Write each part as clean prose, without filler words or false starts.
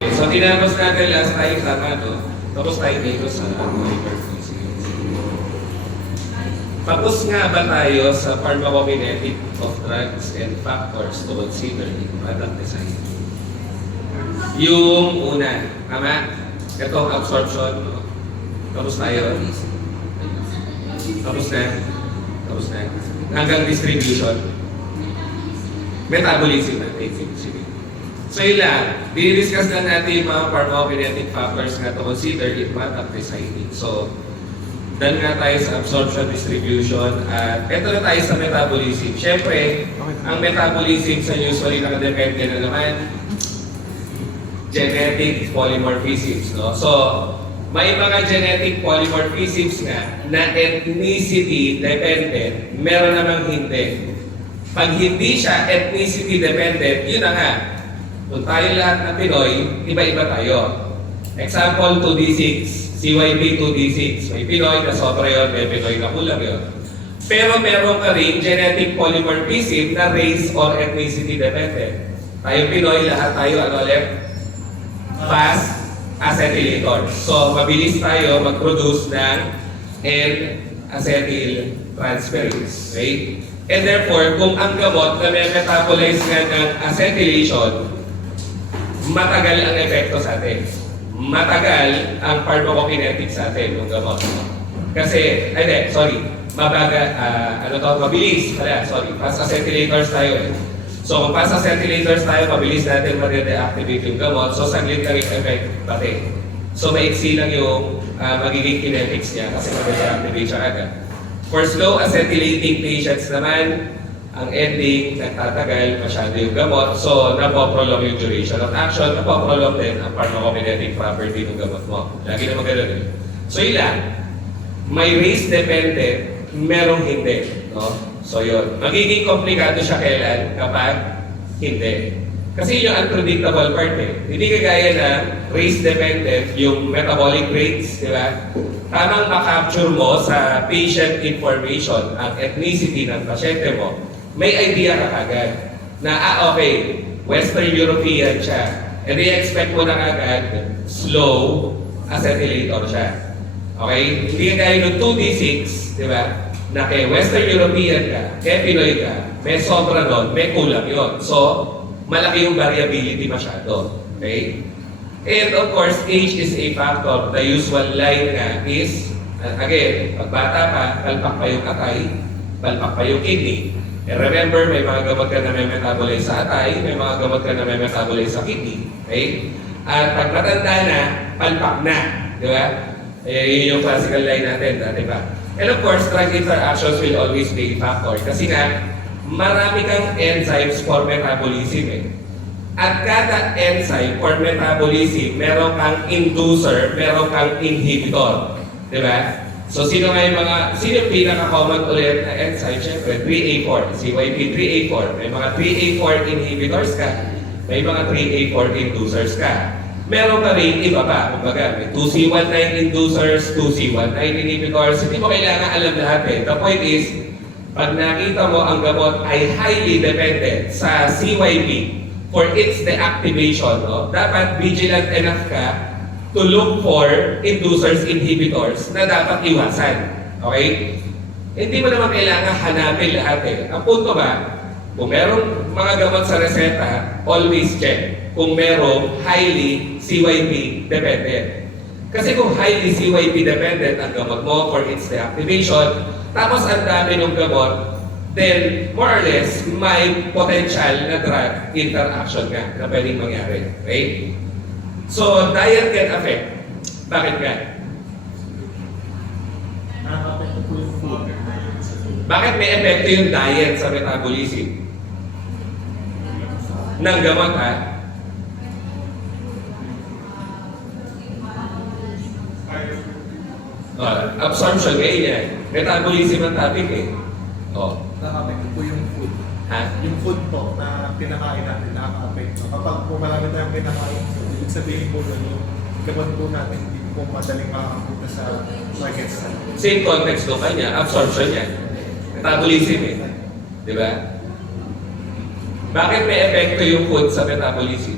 So, tinapos natin last time, tama, no? Tapos tayo dito sa hyperphysics. Tapos nga ba tayo sa pharmacokinetic of drugs and factors to consider in product design? Yung una, tama? Itong absorption, no? Tapos tayo. Tapos na. Tapos na. Hanggang distribution. Metabolism natin. So yun lang, dinidiscuss na natin yung mga pharmacokinetic factors na to consider in product designing. So, dahil nga tayo sa absorption, distribution, at eto na tayo sa metabolism. Siyempre, ang metabolism sa usually nakadepende na naman genetic polymorphisms. No? So, may mga genetic polymorphisms nga na ethnicity dependent, meron namang hindi. Pag hindi siya ethnicity dependent, yun na nga. Kung tayo lahat na Pinoy, iba-iba tayo. Example, 2D6, CYP 2D6. May Pinoy na sobra yun, may Pinoy na kulang yun. Pero meron ka rin genetic polymorphism na race or ethnicity dependent. Tayo Pinoy, lahat tayo, ano ulit? Fast acetylator. So, mabilis tayo mag-produce ng N-acetyl transferase. Okay? And therefore, kung ang gamot na may metabolize nga ng acetylation, matagal ang epekto sa atin. Matagal ang pharmacokinetic sa atin ng gamot. Kasi, mabilis. Fast acetylators tayo eh. So, kung fast acetylators tayo, mabilis natin ma-deactivate yung gamot. So, saglit lang yung effect pati. So, maiksi lang yung magiging kinetics niya kasi ma-deactivate siya agad. For slow acetylating patients naman, ang ending, nagtatagal masyado yung gamot, so napoprolong yung duration of action, napoprolong din ang pharmacokinetic property ng gamot mo. Lagi naman ganun eh. So yun lang, may race dependent, merong hindi. No? So yun, magiging komplikado siya kailan kapag hindi. Kasi yung unpredictable part eh. Hindi kagaya na race dependent, yung metabolic rates, di ba? Tamang makapture mo sa patient information ang ethnicity ng pasyente mo, may idea ka agad na, okay, Western European siya. And i-expect mo na agad, slow acetylator siya. Okay? Hindi kaya ng 2D6, di ba? Na kay Western European ka, kay Pinoy ka, may sobra doon, may kulang yun. So, malaki yung variability masyado. Okay? And of course, age is a factor. The usual line nga is, again, pag bata pa, palpak pa yung atay, palpak pa yung kidney. And remember, may mga gamot ka na may metabolize sa atay, may mga gamot ka na may metabolize sa kidney. Okay? At pag matanda na, palpak na. Di ba? Yun yung classical line natin, di ba? And of course, drug interactions will always be a factor. Kasi nga, marami kang enzymes for metabolism eh. At kada enzyme for metabolism, meron kang inducer, meron kang inhibitor. Di ba? So, sino yung pinaka-common ulit na enzyme? Siyempre, 3A4, CYP 3A4. May mga 3A4 inhibitors ka, may mga 3A4 inducers ka. Meron ka rin iba pa, kumbaga, may 2C19 inducers, 2C19 inhibitors. Hindi mo kailangan alam lahat eh. The point is, pag nakita mo ang gamot ay highly dependent sa CYP for its deactivation, no? Dapat vigilant enough ka to look for inducers, inhibitors na dapat iwasan. Okay? Hindi mo naman kailangan hanapin lahat eh. Ang punto ba, kung merong mga gamot sa reseta, always check kung merong highly CYP dependent. Kasi kung highly CYP dependent ang gamot mo for its deactivation, tapos ang dami ng gamot, then more or less, may potential na drug interaction nga na pwedeng mangyari. Okay? So, diet can affect. Bakit nga? Bakit may epekto yung diet sa metabolism? Ng gamot, ha? Absorption, ngayon yan. Metabolism ang topic eh. Nakaka-apekto po yung food. Ha? Yung food po na pinakain natin, nakaka-apekto. Kapag po marami tayong pinakain, ibig sabihin po na yung gamot po natin, hindi po madaling makakapunta sa markets. Same context ko kanya, absorption yan. Metabolism eh. Di ba? Bakit may epekto yung food sa metabolism?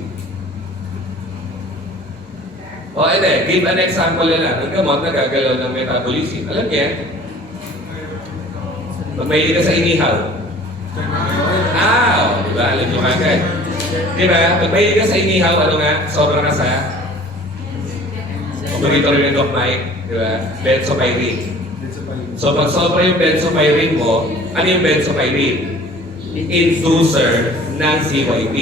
O, ede, give an example na lang. Ang gamot nagagalaw ng metabolism. Alam niya, pag mahilig ka sa inihaw, di ba? Alam niyo agad. Di ba? Pag mahilig ka sa inihaw, ano nga? Sobra ka sa paborito rin ng Doc Mike, di ba? Benzopyrene. So pag sobra yung benzopyrene mo, ano yung benzopyrene? Inducer ng CYP.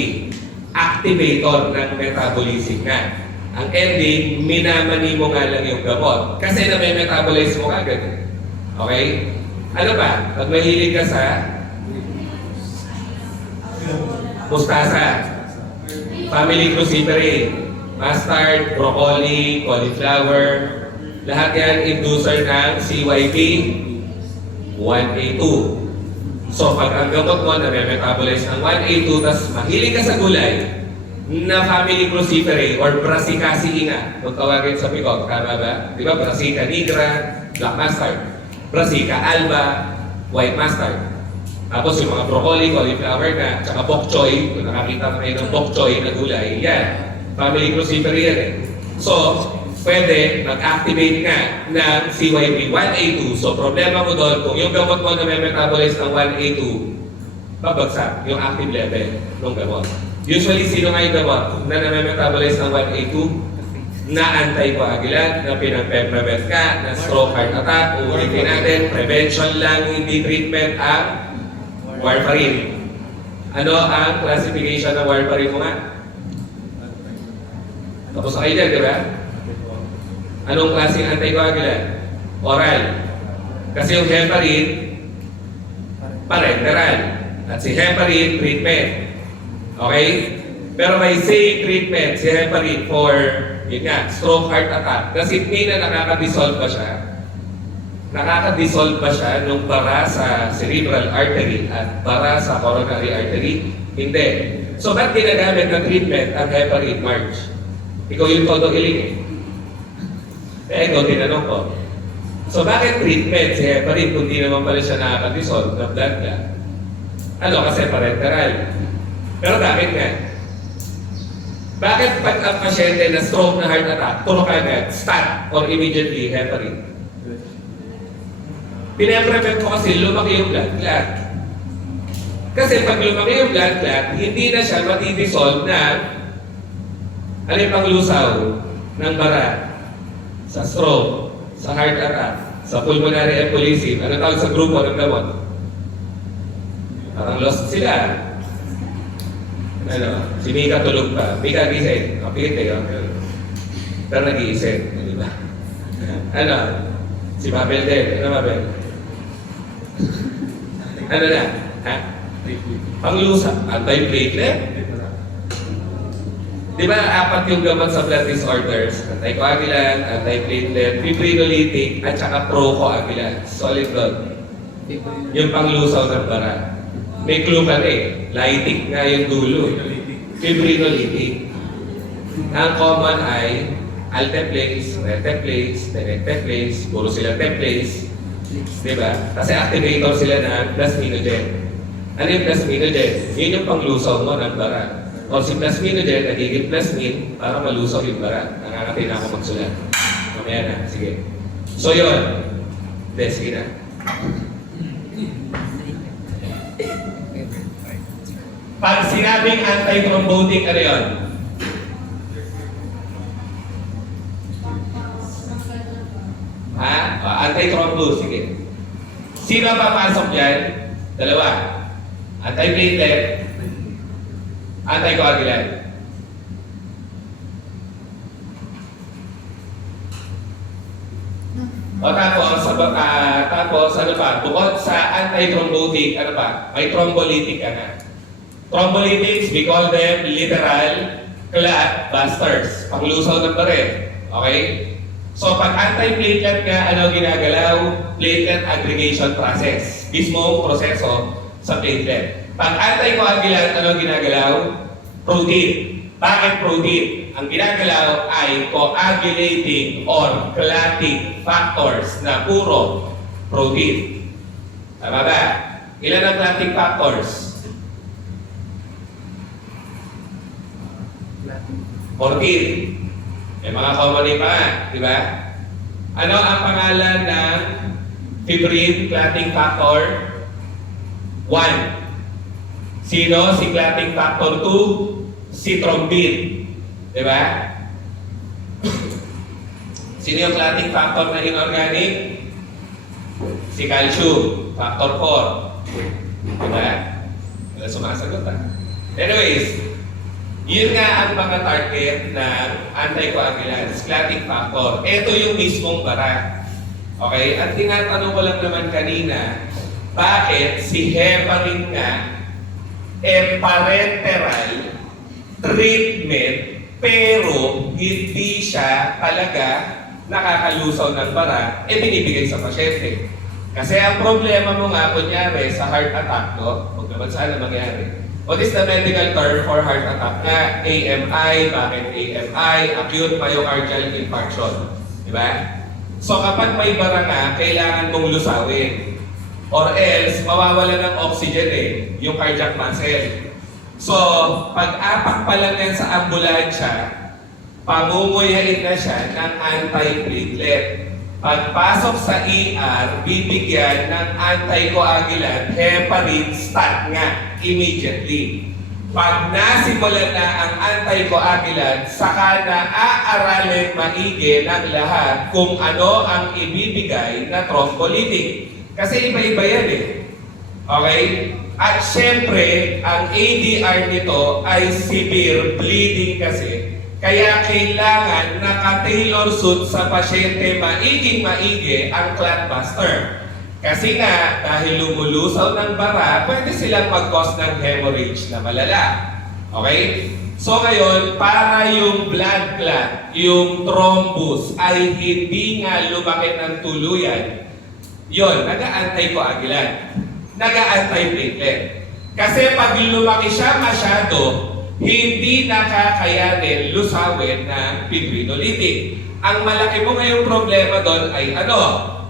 Activator ng metabolism nga. Ang ending, minamani mo nga lang yung gamot. Kasi na may metabolize mo agad. Okay? Ano ba? Pag mahilig ka sa mustasa, family cruciferate, mustard, broccoli, cauliflower, lahat yan inducer ng CYP 1A2. So pag ang gamot mo na may metabolize ng 1A2, tas mahilig ka sa gulay, na family cruciferate or Brassicaceae nga, kung tawagin sa Picot, tama ba? Di ba? Brassica nigra, black mustard. Brassica alba, white mustard. Tapos yung mga broccoli, cauliflower na, tsaka bok choy, kung nakakita kayo ng bok choy na gulay, yan. Family cruciferate yan eh. So, pwede mag-activate nga ng CYP 1A2. So, problema mo doon, kung yung gamot mo na may metabolize ng 1A2, babagsak yung active level ng gamot. Usually, sino nga yung gamot na name-metabolize ng 1A2? Na anticoagulant, na pinag-prevent ka, na stroke heart attack, uulitin natin, prevention lang, hindi treatment ang warfarin. Ano ang classification ng warfarin mo nga? Tapos na kayo dyan, di ba? Anong klaseng anticoagulant? Oral. Kasi yung heparin, parenteral. At si heparin, treatment. Okay? Pero may safe treatment si heparin for, yun nga, stroke heart attack. Kasi hindi na nakaka-dissolve ba siya? Nakaka-dissolve ba siya nung bara sa cerebral artery at bara sa coronary artery? Hindi. So, ba't ginagamit ng treatment ang heparin, Marge? Ikaw yung todo iling eh. Ikaw, tinanong ko. So, bakit treatment si heparin kung di naman pala siya nakaka-dissolve na blood ka? Ano? Kasi parenteral. Pero bakit nga? Bakit pag ang pasyente na stroke na heart attack, tulog agad, stat or immediately heparin? Pinaprevent ko kasi lumaki yung blood clot. Kasi pag lumaki yung blood clot, hindi na siya matidissolve na ano yung panglusaw ng bara sa stroke, sa heart attack, sa pulmonary embolism. Ano tawag sa grupo ng gamot? Parang lost sila. Ano, si Mika tulog pa. Mika, gising. Kapit kayo. Pero nag-iisip. Di ba? Ano? Si Mabel din. Ano Mabel? Ano na? Ha? Panglusa. Anti-platelet? Di ba apat yung gamot sa blood disorders? Anticoagulant, anti-platelet, fibrinolytic, at saka procoagulant. Solid gold. Yung panglusaw ng bara. May clue ka eh. Lytic nga yung dulo. Fibrinolytic. Ang common ay alteplase, reteplase, tenecteplase, puro sila teplase. Diba? Kasi activator sila ng plasminogen. Ano yung plasminogen? Yun yung panglusaw mo ng bara. O si plasminogen, nagiging plasmin para malusaw yung bara. Nakakatin ako magsulat. Mamaya na. Sige. So yun. Sige na. Pag sinabing antithrombotic, ano yun? Ha? Antithrombo, sige. Sino ang papasok dyan? Dalawa. Anti-platelet, anticoagulant. O tapos ano pa? Bukod sa antithrombotic, ano pa? May thrombolytic ka na. Thrombolytics, we call them literal clot busters. Panglusaw ng baril. Okay? So, pag anti-platelet ka, ano ginagalaw? Platelet aggregation process. Mismong proseso sa platelet. Pag anticoagulant, ano ginagalaw? Protein. Bakit protein? Ang ginagalaw ay coagulating or clotting factors na puro protein. Tama ba? Ilan ang clotting factors? 14. May mga common pa, di ba? Ano ang pangalan ng fibrin clotting factor 1? Sino? Si clotting factor 2, si thrombin. Di ba? Sino yung clotting factor na inorganic? Si calcium, factor 4. Diba? Wala sumasagot Anyways, yun nga ang mga target ng anticoagulants, clotting factor. Ito yung mismong bara. Okay? At tinatanong ko lang naman kanina, bakit si heparin nga parenteral treatment pero hindi siya talaga nakakalusaw ng bara, binibigay sa pasyente. Kasi ang problema mo nga, kunyari, sa heart attack, no? Huwag naman sana mangyari. What is the medical term for heart attack nga? AMI, bakit AMI? Acute myocardial infarction. Di ba? So kapag may bara nga, kailangan mong lusawin. Or else, mawawala ng oxygen yung cardiac muscle. So, pag-apak pa lang yan sa ambulansya, pangunguyain na siya ng antiplatelet. Pagpasok sa ER, bibigyan ng anticoagulant, heparin, stat nga, immediately. Pag nasimulan na ang anticoagulant, saka na aaralin maigi ng lahat kung ano ang ibibigay na thrombolytic. Kasi iba-iba yan Okay? At syempre, ang ADR nito ay severe bleeding kasi. Kaya kailangan naka-tailor suit sa pasyente maiging-maigi ang clotbuster. Kasi nga, dahil lumulusaw ng bara, pwede silang mag-cause ng hemorrhage na malala. Okay? So ngayon, para yung blood clot, yung thrombus, ay hindi nga lumaki ng tuluyan, yun, nag-anticoagulant, nag-antiplatelet. Kasi pag lumaki siya masyado, hindi nakakayanin lusawin ng fibrinolytic. Ang malaki mo ngayong problema doon ay ano?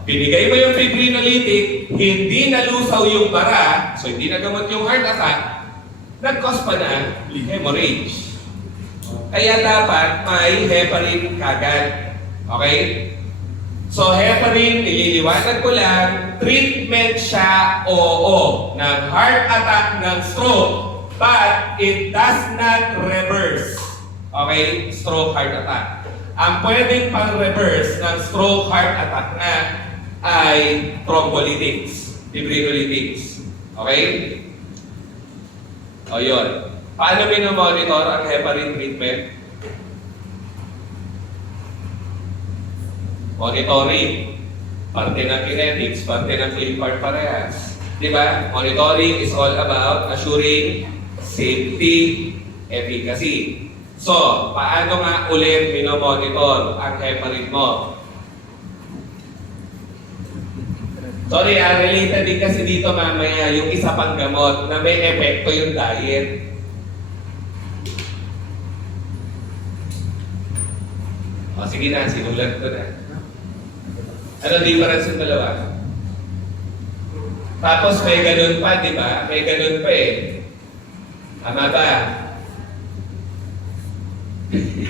Binigay mo yung fibrinolytic, hindi nalusaw yung bara, so hindi nagamot yung heart attack, nag-cause pa ng hemorrhage. Kaya dapat may heparin kagad. Okay? So heparin, nililiwanag ko lang, treatment siya, oo, ng heart attack, ng stroke, but it does not reverse. Okay? Stroke, heart attack. Ang pwedeng pang-reverse ng stroke, heart attack na ay thrombolytics, fibrinolytics. Okay? O yun. Paano minomonitor ang heparin treatment? Monitoring. Parte ng kinetics, parte ng clipart parehas. Diba? Monitoring is all about assuring safety, efficacy. So, paano nga ulit minomonitor ang heparin mo? Sorry, related din kasi dito mamaya yung isa pang gamot na may epekto yung diet. O, sige na, sinulat ko na. Ano difference yung dalawa? Tapos may ganun pa, di ba? May ganun pa Tama ba?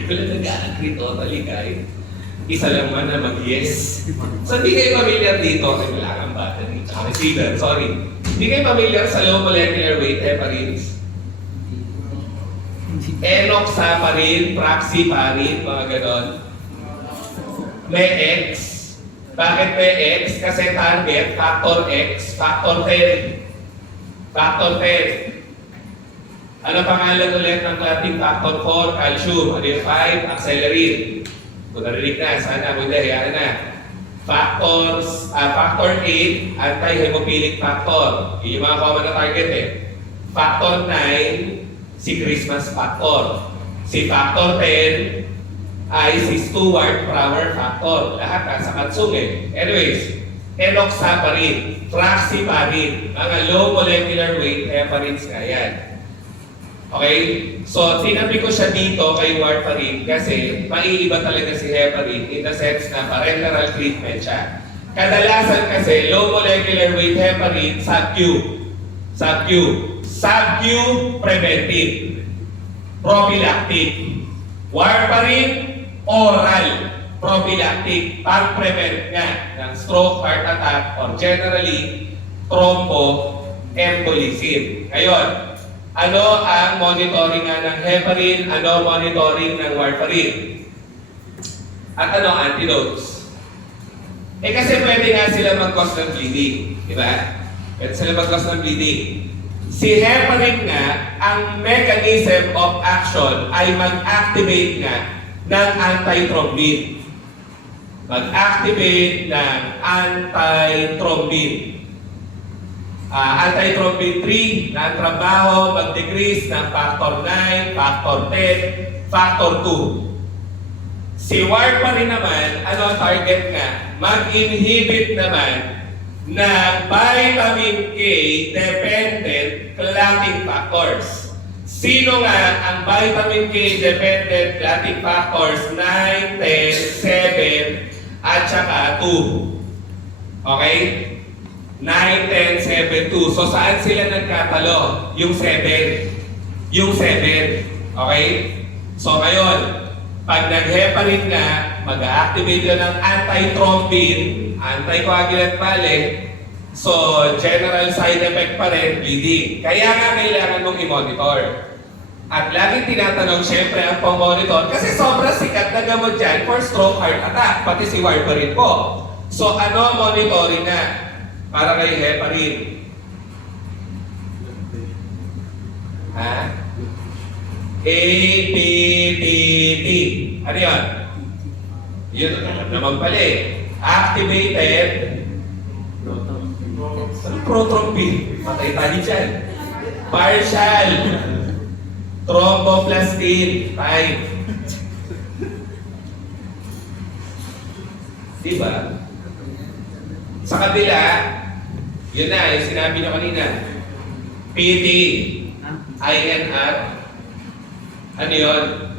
Wala nag-agree totally kahit isa lang man na mag-yes. So hindi kayo familiar dito, ay wala kang battery, tsaka receiver, sorry. Hindi kayo familiar sa low molecular weight heparins? Enoxaparin, praxiparin, mga ganon. May X. Bakit may X? Kasi target, factor X, factor 10. Factor 10. Ano pangalan ulit ng clotting factor 4? Calcium. Ano yung 5? Accelerate. Kung narinig na, sana kung hindi, hayaan na. Factor 8, anti-hemophilic factor. Yun yung mga common na target Factor 9, si Christmas factor. Si factor 10, ay si Stewart-Prower factor. Lahat nasa katsung Anyways, enoxaparin, praxiparin, mga low molecular weight heparins nga yan. Okay? So, sinabi ko siya dito kay warfarin kasi maiiba talaga si heparin in the sense na parenteral treatment siya. Kadalasan kasi, low molecular weight heparin, sub-Q. Sub-Q, preventive. Prophylactic. Warfarin, oral prophylactic, pang-prevent nga ng stroke, heart attack, or generally, thromboembolism. Ngayon, ano ang monitoring nga ng heparin, ano monitoring ng warfarin, at ano antidotes? Kasi pwede nga sila mag-cause ng bleeding, di ba? Pwede sila mag-cause ng bleeding. Si heparin nga, ang mechanism of action ay mag-activate nga ng anti-thrombin. Mag-activate ng anti-thrombin. Anti-thrombin 3 na ang trabaho mag-decrease ng factor 9, factor 10, factor 2. Si warfarin naman, ano ang target nga? Mag-inhibit naman ng vitamin K dependent clotting factors. Sino nga ang vitamin K dependent clotting factors? 9, 10, 7, at saka 2. Okay? 9, 10, 7, 2. So saan sila nagkatalo? Yung 7. Yung 7. Okay? So ngayon, pag nag-heparin nga, mag-activate yun ng anti-thrombin, anticoagulant pale, so general side effect pa rin, bleeding. Kaya nga kailangan mong i-monitor. At laging tinatanong siyempre ang pang-monitor kasi sobrang sikat na gamot dyan for stroke, heart attack, pati si warfarin po. So ano ang monitoring na para kay heparin? Ha? APTT. Ano yun? Yun naman pala eh. Activated prothrombin. Patay tayo dyan. Partial thromboplastin. Time. Diba? Sa kabila, yun na, yung sinabi na kanina. PT, INR, ano yun?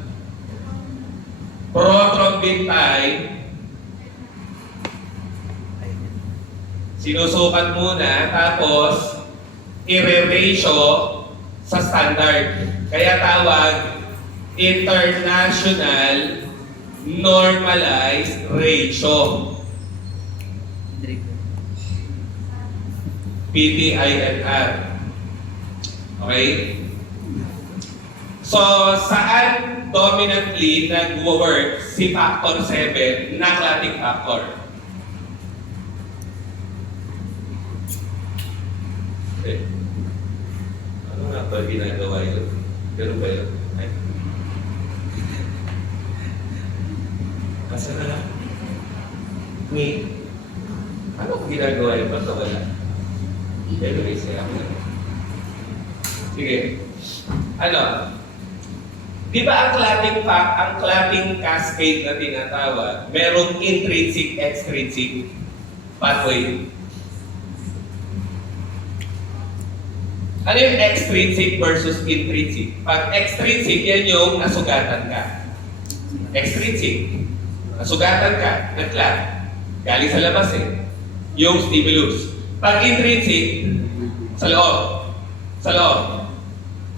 Prothrombin time, sinusukat muna, tapos i-ratio sa standard. Kaya tawag International Normalized Ratio. PTINR. Okay? So, saan dominantly nag-work si factor 7 na clotting factor? Okay. Ano nga ba ginagawa yun? Ganun ba yun? Ay. Kasi na lang. Ano ginagawa yun? Basta wala. Anyway, siya ako lang. Sige. Ano? Di ba ang clotting cascade na tinatawag, merong intrinsic, extrinsic pathway? Ano yung extrinsic versus intrinsic? Pag extrinsic, yan yung nasugatan ka. Extrinsic. Nasugatan ka, nag-clot. Galing sa labas eh. Yung stimulus. Pag intrinsic, sa loob. Sa loob.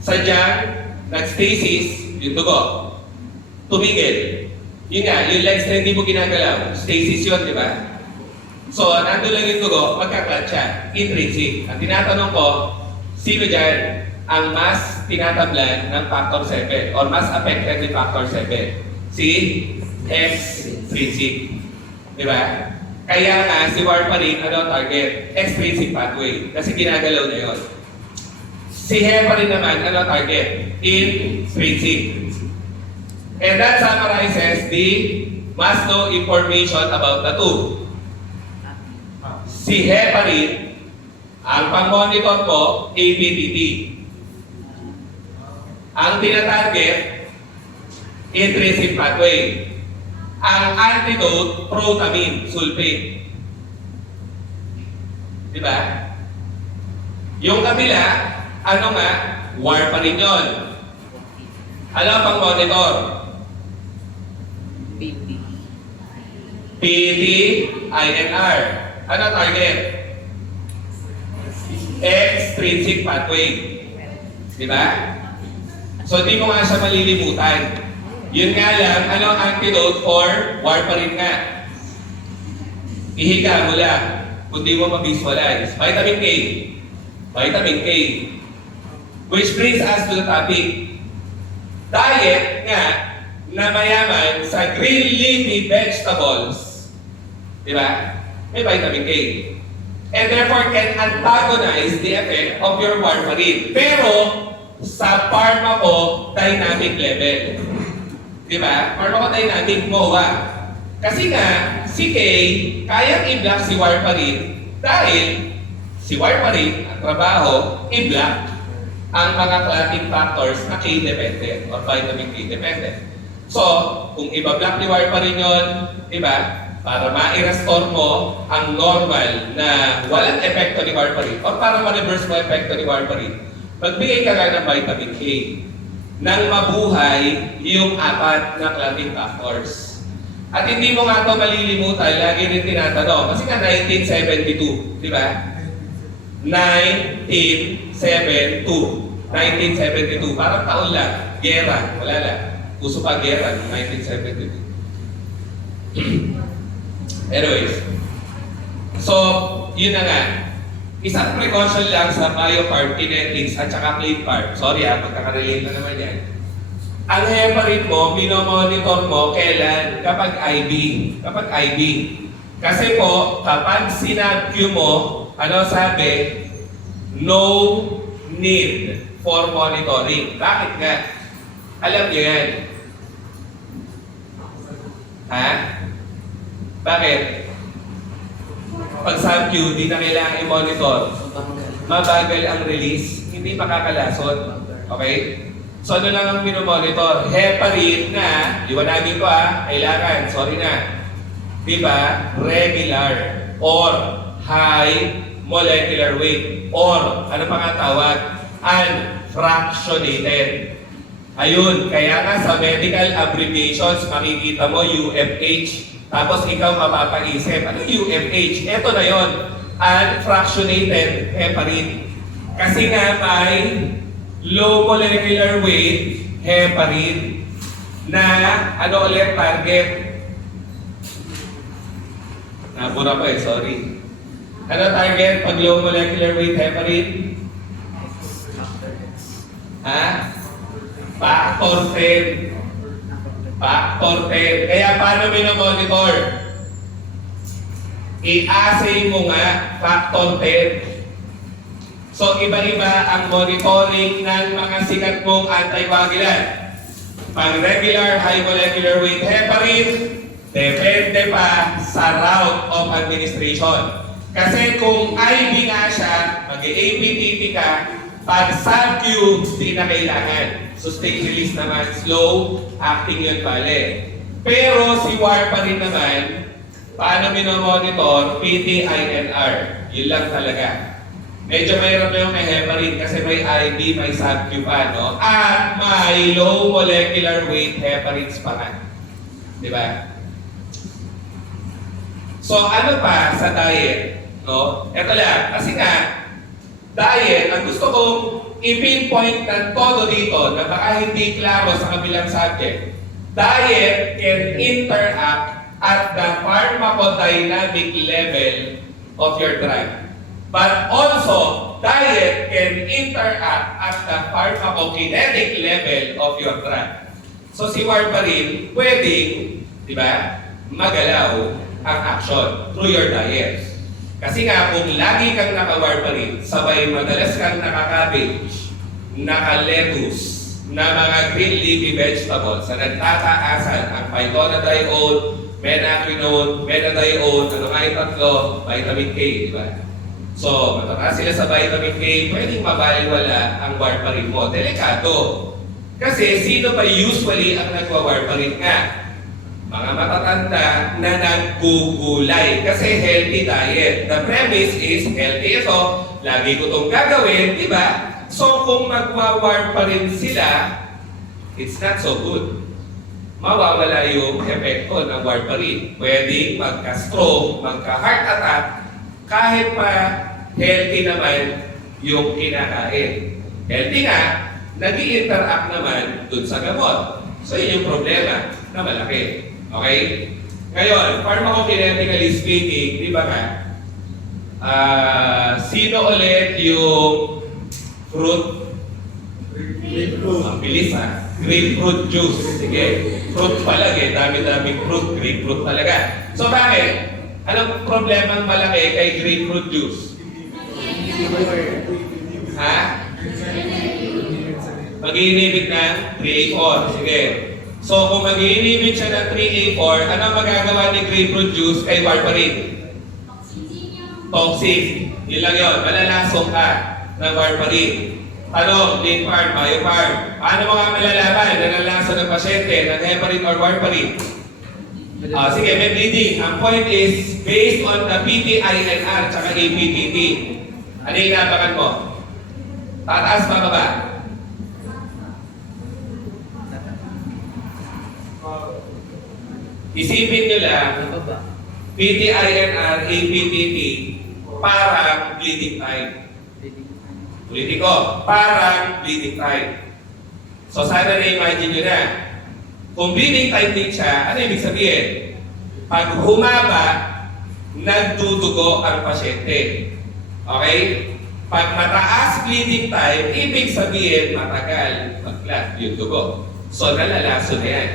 Sadyang, nag-stasis, yung dugo. Tumigil. Yun nga, yung legs na hindi mo ginagalaw. Stasis yun, di ba? So, nandun lang yung dugo, magkaklat siya. Intrinsic. Ang tinatanong ko, sino dyan ang mas tinatablan ng factor 7 or mas affected ni factor 7? Si extrinsic. Di ba? Kaya nga, si warfarin, ano target? Extrinsic pathway. Kasi ginagalaw na yun. Si heparin naman, ano target? Intrinsic. And that summarizes the must know information about the two. Si heparin, ang pang-monitor po, ABTT. Ang tinatarget, intrinsic pathway. Ang antidote, protamine, sulfate. Diba? Yung kabila, ano nga? Warfarin yun. Ano ang pang-monitor? PT, INR. Ano target? Extrinsic pathway. Diba? So, hindi mo nga siya malilimutan. Yun nga lang, ano ang antidote for warfarin nga? Ihiga mo lang, kundi mo ma-visualize. Vitamin K. Vitamin K. Which brings us to the topic. Diet nga na mayaman sa green leafy vegetables. Di ba? May vitamin K. And therefore can antagonize the effect of your warfarin. Pero sa pharmacodynamic level. Di ba? Pharmacodynamic MOA. Kasi nga, si K, kayang i-block si warfarin dahil si warfarin, ang trabaho, i-block ang mga clotting factors na K-dependent or vitamin K-dependent. So, kung iba-block ni warfarin yun, di ba? Para ma-restore mo ang normal na walang epekto ni warfarin o para ma-reverse mo epekto ni warfarin, magbigay ka lang ng vitamin K nang mabuhay yung apat na clotting factors. At hindi mo nga ito malilimutan, lagi rin tinatanong. Kasi nga 1972, di ba? 1972, parang taon lang. Gera, wala lang. Puso pa gera, 1972. Anyways, so, yun na nga. Isang precaution lang sa biocarb kinetics at saka clean carb. Sorry magkakarelate na naman yan. Ang heparin mo, minomonitor mo kailan? Kapag IV. Kapag IV. Kasi po, kapag sinabq mo, ano sabi? No need for monitoring. Bakit nga? Alam niyo yan. Ha? Bakit? Pag sub-Q, di na kailangan i-monitor. Mabagal ang release, hindi makakalasot. Okay? So ano lang ang minomonitor? Heparin na, liwanagin ko kailangan, sorry na. Diba? Regular or high molecular weight or ano pa nga tawag? Unfractionated. Ayun, kaya nga sa medical abbreviations, makikita mo UFH. Tapos ikaw mapapaisip, ano UFH? Ito na yon, unfractionated heparin. Kasi nga may low molecular weight heparin na ano ulit target? Nabura pa sorry. Ano target pag low molecular weight heparin? Factor 10. Factor 10. Kaya paano minomonitor? I-assay mo nga factor 10. So, iba-iba ang monitoring ng mga sikat mong anticoagulant. Pag regular high molecular weight heparin, depende pa sa route of administration. Kasi kung IV nga siya, mag-APTT ka, pag sub-Q, di na kailangan. Sustained release naman, slow acting yun pala. Pero si warfarin naman, paano minomonitor? PT-INR. Yun lang talaga. Medyo mayroon na yung may heparin kasi may IV, may sub-Q pa, no? At may low molecular weight heparins pa nga. Di ba? So ano pa sa diet? No? Ito lang, kasi nga, diet, ang gusto kong i-pinpoint ng todo dito na baka hindi klaro sa kabilang subject. Diet can interact at the pharmacodynamic level of your drug. But also, diet can interact at the pharmacokinetic level of your drug. So si warfarin, pwedeng, di ba, magalaw ang action through your diet. Kasi nga, kung lagi kang naka-warfarin, sabay madalas kang naka-cabbage, naka-lettuce, na mga green leafy vegetables na nagtataasan ang phytonadione, menaquinone, menadione, ano nga yung tatlo, vitamin K, di ba? So, matataas sila sa vitamin K, pwedeng mabaliwala ang warfarin mo. Delikado. Kasi sino pa usually ang nagwa-warfarin nga? Mga matatanda na naggugulay kasi healthy diet. The premise is healthy ito, lagi ko itong gagawin, di ba? So kung magwa-warfarin sila, it's not so good. Mawawala yung epekto ng warfarin. Pwedeng magka-stroke, magka-heart attack, kahit pa healthy naman yung kinakain. Healthy nga, nag-i-interact naman dun sa gamot. So yun yung problema na malaki. Okay? Ngayon, pharmacokinetically speaking, di ba nga, sino ulit yung fruit? Ang bilis ha. Grapefruit juice. Sige. Fruit pala eh. Dami-daming fruit. Grapefruit talaga. So bakit? Anong problemang malaki kay grapefruit juice? Ha? Mag-iinibig ng 3A4. Sige. So kung mag-iinibig siya ng 3A4, ano magagawa ni grapefruit juice kay warfarin? Toxic. Yun lang yun. Malalasok ka ng warfarin. Tanong, lead farm, bio farm. Paano mo nga malalaman na nalaso ng pasyente ng heparin or warfarin? Sige, may bleeding. Ang point is, based on the PT-INR tsaka APTT. Ano yung inabangan mo? Tataas pa ba? Isipin nyo lang, PT-INR, APTT, parang bleeding time. Ulitin ko, parang bleeding time. So sana na-imagine nyo na, kung bleeding time din siya, ano ibig sabihin? Pag humaba, nagdudugo ang pasyente. Okay? Pag mataas bleeding time, ibig sabihin matagal mag-clot yung dugo. So nalalaso na yan.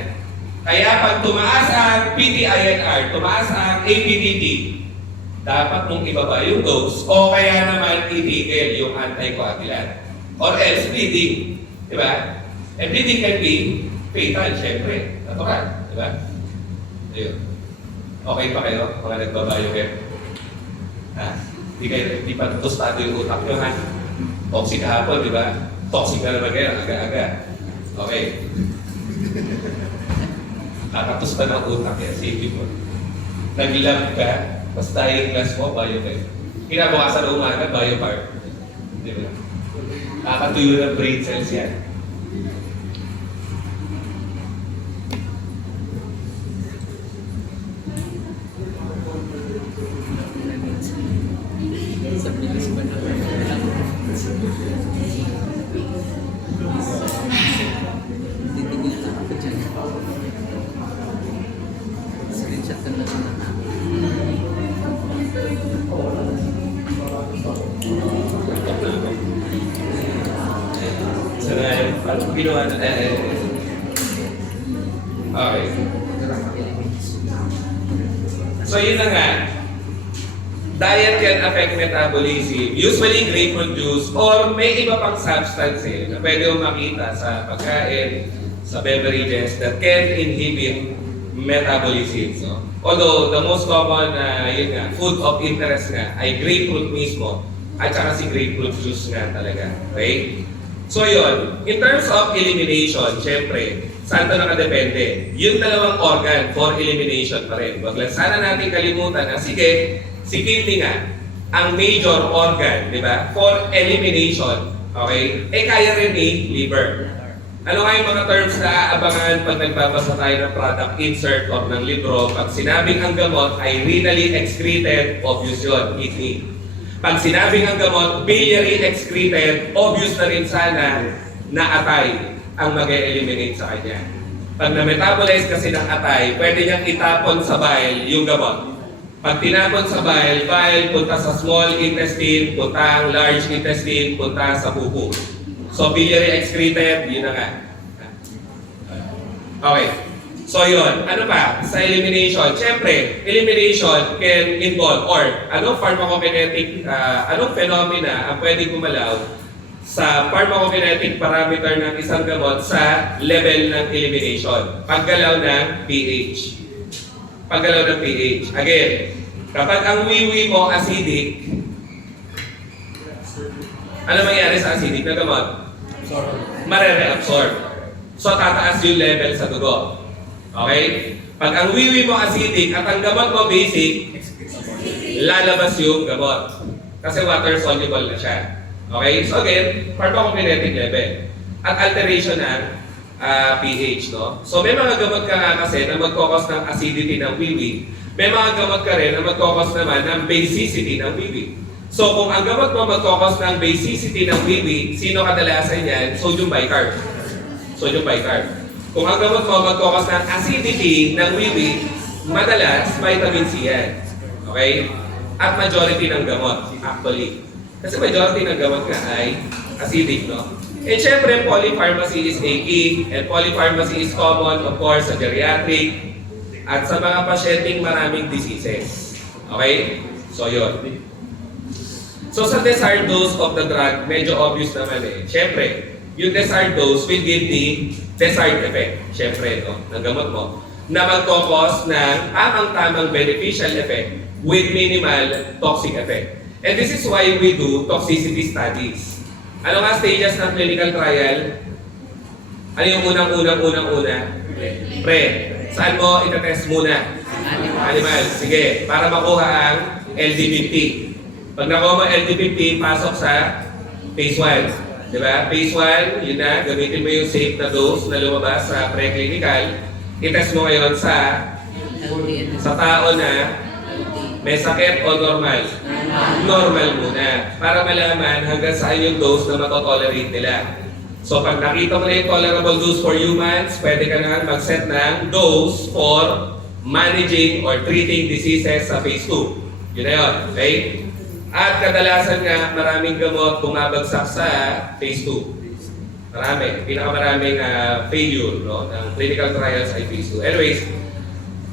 Kaya pag tumaas ang PT-INR, tumaas ang APTT, dapat mong ibaba yung dose o kaya naman itigil yung anticoagulant. Or else bleeding. Di ba? And bleeding can be fatal, syempre. Natural. Di ba? Ayun. Okay pa kayo? Mga nagbabayo kayo? Ha? Di pa tostado yung utak nyo, ha? Toxic hapon, di ba? Toxic na naman kayo, aga-aga. Okay. Kakatos pa ng utak yan. Sige mo. Nag-lab ka, basta yung class mo, bio kayo. Kinabukasan ng umaga, bio part. Di ba? Kakatuyo ng brain cells yan. Sa bilis ba na titigil na ako dyan. Screenshot ka na lang. So na, paano ginawa na? Okay. So yun na nga. Diet can affect metabolism. Usually grapefruit juice or may iba pang substance na pwede mong makita sa pagkain, sa beverages that can inhibit metabolism. No? Although the most common yun nga, food of interest nga ay grapefruit mismo at saka si grapefruit juice nga talaga. Okay? So yun, in terms of elimination, syempre, saan ito nakadepende? Yung dalawang organ for elimination pa rin. Wag lang sana natin kalimutan na sige, si kidney nga, ang major organ, di ba? For elimination, okay? Kaya rin ni liver. Ano nga yung mga terms na aabangan pag nagbabasa tayo ng product insert or ng libro? Pag sinabing ang gamot ay renally excreted, obvious yun, kidney. Pag sinabing ang gamot, biliary excreted, obvious na rin sana na atay ang mag-eliminate sa kanya. Pag na-metabolize kasi ng atay, pwede niyang itapon sa bile yung gamot. Pag tinapon sa bile, bile punta sa small intestine, punta ang large intestine, punta sa pupo. So, biliary excreted, yun na nga. Okay. So, yun. Ano pa? Sa elimination. Siyempre, elimination can involve or anong pharmacokinetic, anong phenomena ang pwede gumalaw sa pharmacokinetic parameter ng isang gamot sa level ng elimination. Paggalaw ng pH. Paggalaw ng pH. Again, kapag ang wiwi mo acidic, ano mangyari sa acidic na gamot? Mare-reabsorb. So, tataas yung level sa dugo. Okay? Pag ang wiwi mo acidic at ang gamot mo basic, lalabas yung gamot. Kasi water-soluble na siya. Okay? So again, pharmacokinetic level. At alteration ng pH, no? So may mga gamot ka nga kasi na magkakos ng acidity ng wiwi. May mga gamot ka rin na magkakos naman ng basicity ng wiwi. So kung ang gamot mo magkakos ng basicity ng wiwi, sino kadalasan yan? Sodium bicarb. Sodium bicarb. Kung ang gamot mo mag-focus ng acidity ng wiwi, madalas vitamin C yan. Okay? At majority ng gamot, actually. Kasi majority ng gamot nga ay acidic, no? And syempre, polypharmacy is a key. And polypharmacy is common, of course, sa geriatric at sa mga pasyenteng maraming diseases. Okay? So, yun. So, sa desired dose of the drug, medyo obvious naman eh. Syempre, yung desired dose will give the desired effect. Syempre, no? Ng gamot mo. Na magkakos ng tamang-tamang beneficial effect with minimal toxic effect. And this is why we do toxicity studies. Ano nga stages ng clinical trial? Ano yung unang-una? Pre. Saan mo itatest muna? Animal. Sige, para makuha ang LD50. Pag nakuha mo LD50, pasok sa phase 1. Diba? Phase 1, yun na, gamitin mo yung safe na dose na lumabas sa preclinical. I-test mo ngayon sa tao na may sakit o normal. Normal muna. Para malaman hanggang saan yung dose na matotolerate nila. So pag nakita mo na yung tolerable dose for humans, pwede ka na mag-set ng dose for managing or treating diseases sa phase 2. Yun na yun. Okay? At kadalasan nga, maraming gamot bumabagsak sa phase 2. Marami. Pinakamaraming failure, no, ng clinical trials ay phase 2. Anyways,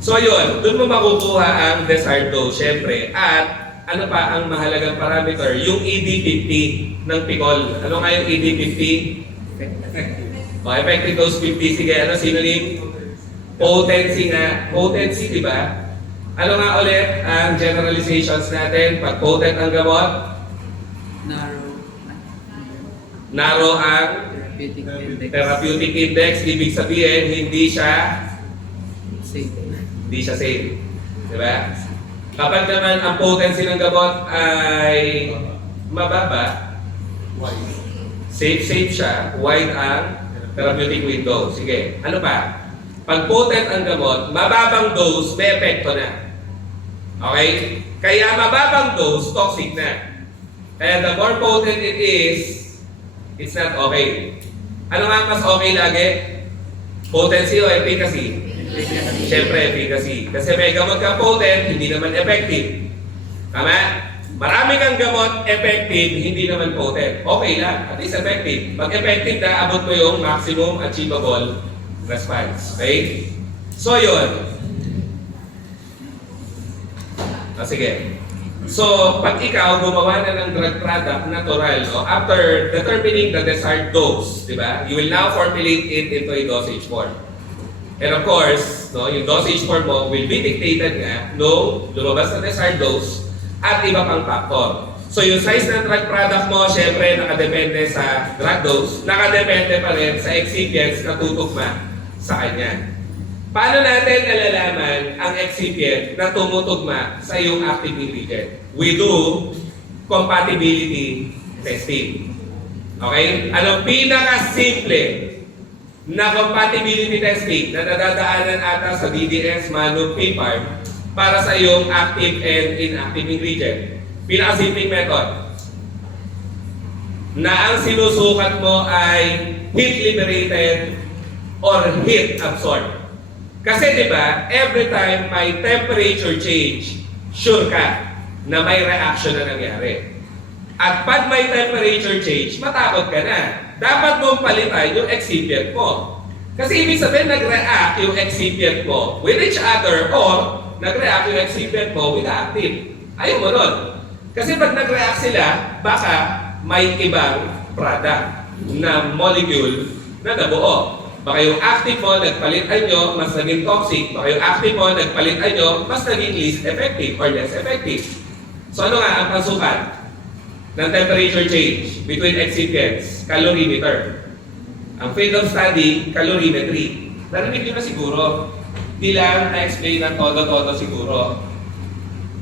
so yun, doon mo makukuha ang desired dose, syempre. At ano pa ang mahalagang parameter? Yung ED50 ng PICOL. Ano nga yung ED50? Effective dose 50. Sige, ano synonym? Potency nga. Potency, di ba? Ano nga ulit ang generalizations natin? Pag potent ang gamot, narrow ang therapeutic index. Ibig sabihin, hindi siya safe. Diba? Kapag naman ang potency ng gamot ay mababa, safe siya, wide ang therapeutic window. Sige, ano pa? Pag potent ang gamot, mababang dose, may epekto na. Okay? Kaya mababang dose, toxic na. Kaya the more potent it is, it's not okay. Ano nga mas okay lagi? Potency o efficacy? Siyempre, efficacy. Kasi may gamot ka potent, hindi naman effective. Tama? Marami kang gamot, effective, hindi naman potent. Okay lang, at least effective. Pag effective na, abot mo yung maximum achievable response. Okay? So, yun. Sige. So, pag ikaw gumawa na ng drug product natural, no, after determining the desired dose, di ba? You will now formulate it into a dosage form. And of course, no, yung dosage form mo will be dictated nga no lumabas na desired dose at iba pang factor. So yung size ng drug product mo, syempre nakadepende sa drug dose, nakadepende pa rin sa excipients na tutugma sa kanya. Paano natin nalalaman ang excipient na tumutugma sa iyong active ingredient? We do compatibility testing. Okay? Anong pinaka-simple na compatibility testing na nadadaanan ata sa DDS, Manu, PPAR para sa iyong active and inactive ingredient? Pinaka-simple method na ang sinusukat mo ay heat liberated or heat absorbed. Kasi di ba, every time may temperature change, sure ka na may reaction na nangyari. At pag may temperature change, matakot ka na. Dapat mong palitan yung excipient mo. Kasi ibig sabihin, nag-react yung excipient mo with each other or nag-react yung excipient mo with the active. Ayaw mo nun. Kasi pag nag-react sila, baka may ibang product na molecule na nabuo. Baka yung active mo, nagpalitan nyo, mas naging toxic. Baka yung active mo, nagpalitan nyo, mas naging least effective or less effective. So ano nga ang pasukat ng temperature change between excipients? Calorimeter. Ang field of study, calorimetry. Narinig nyo na siguro. Di lang na-explain ng todo-todo siguro.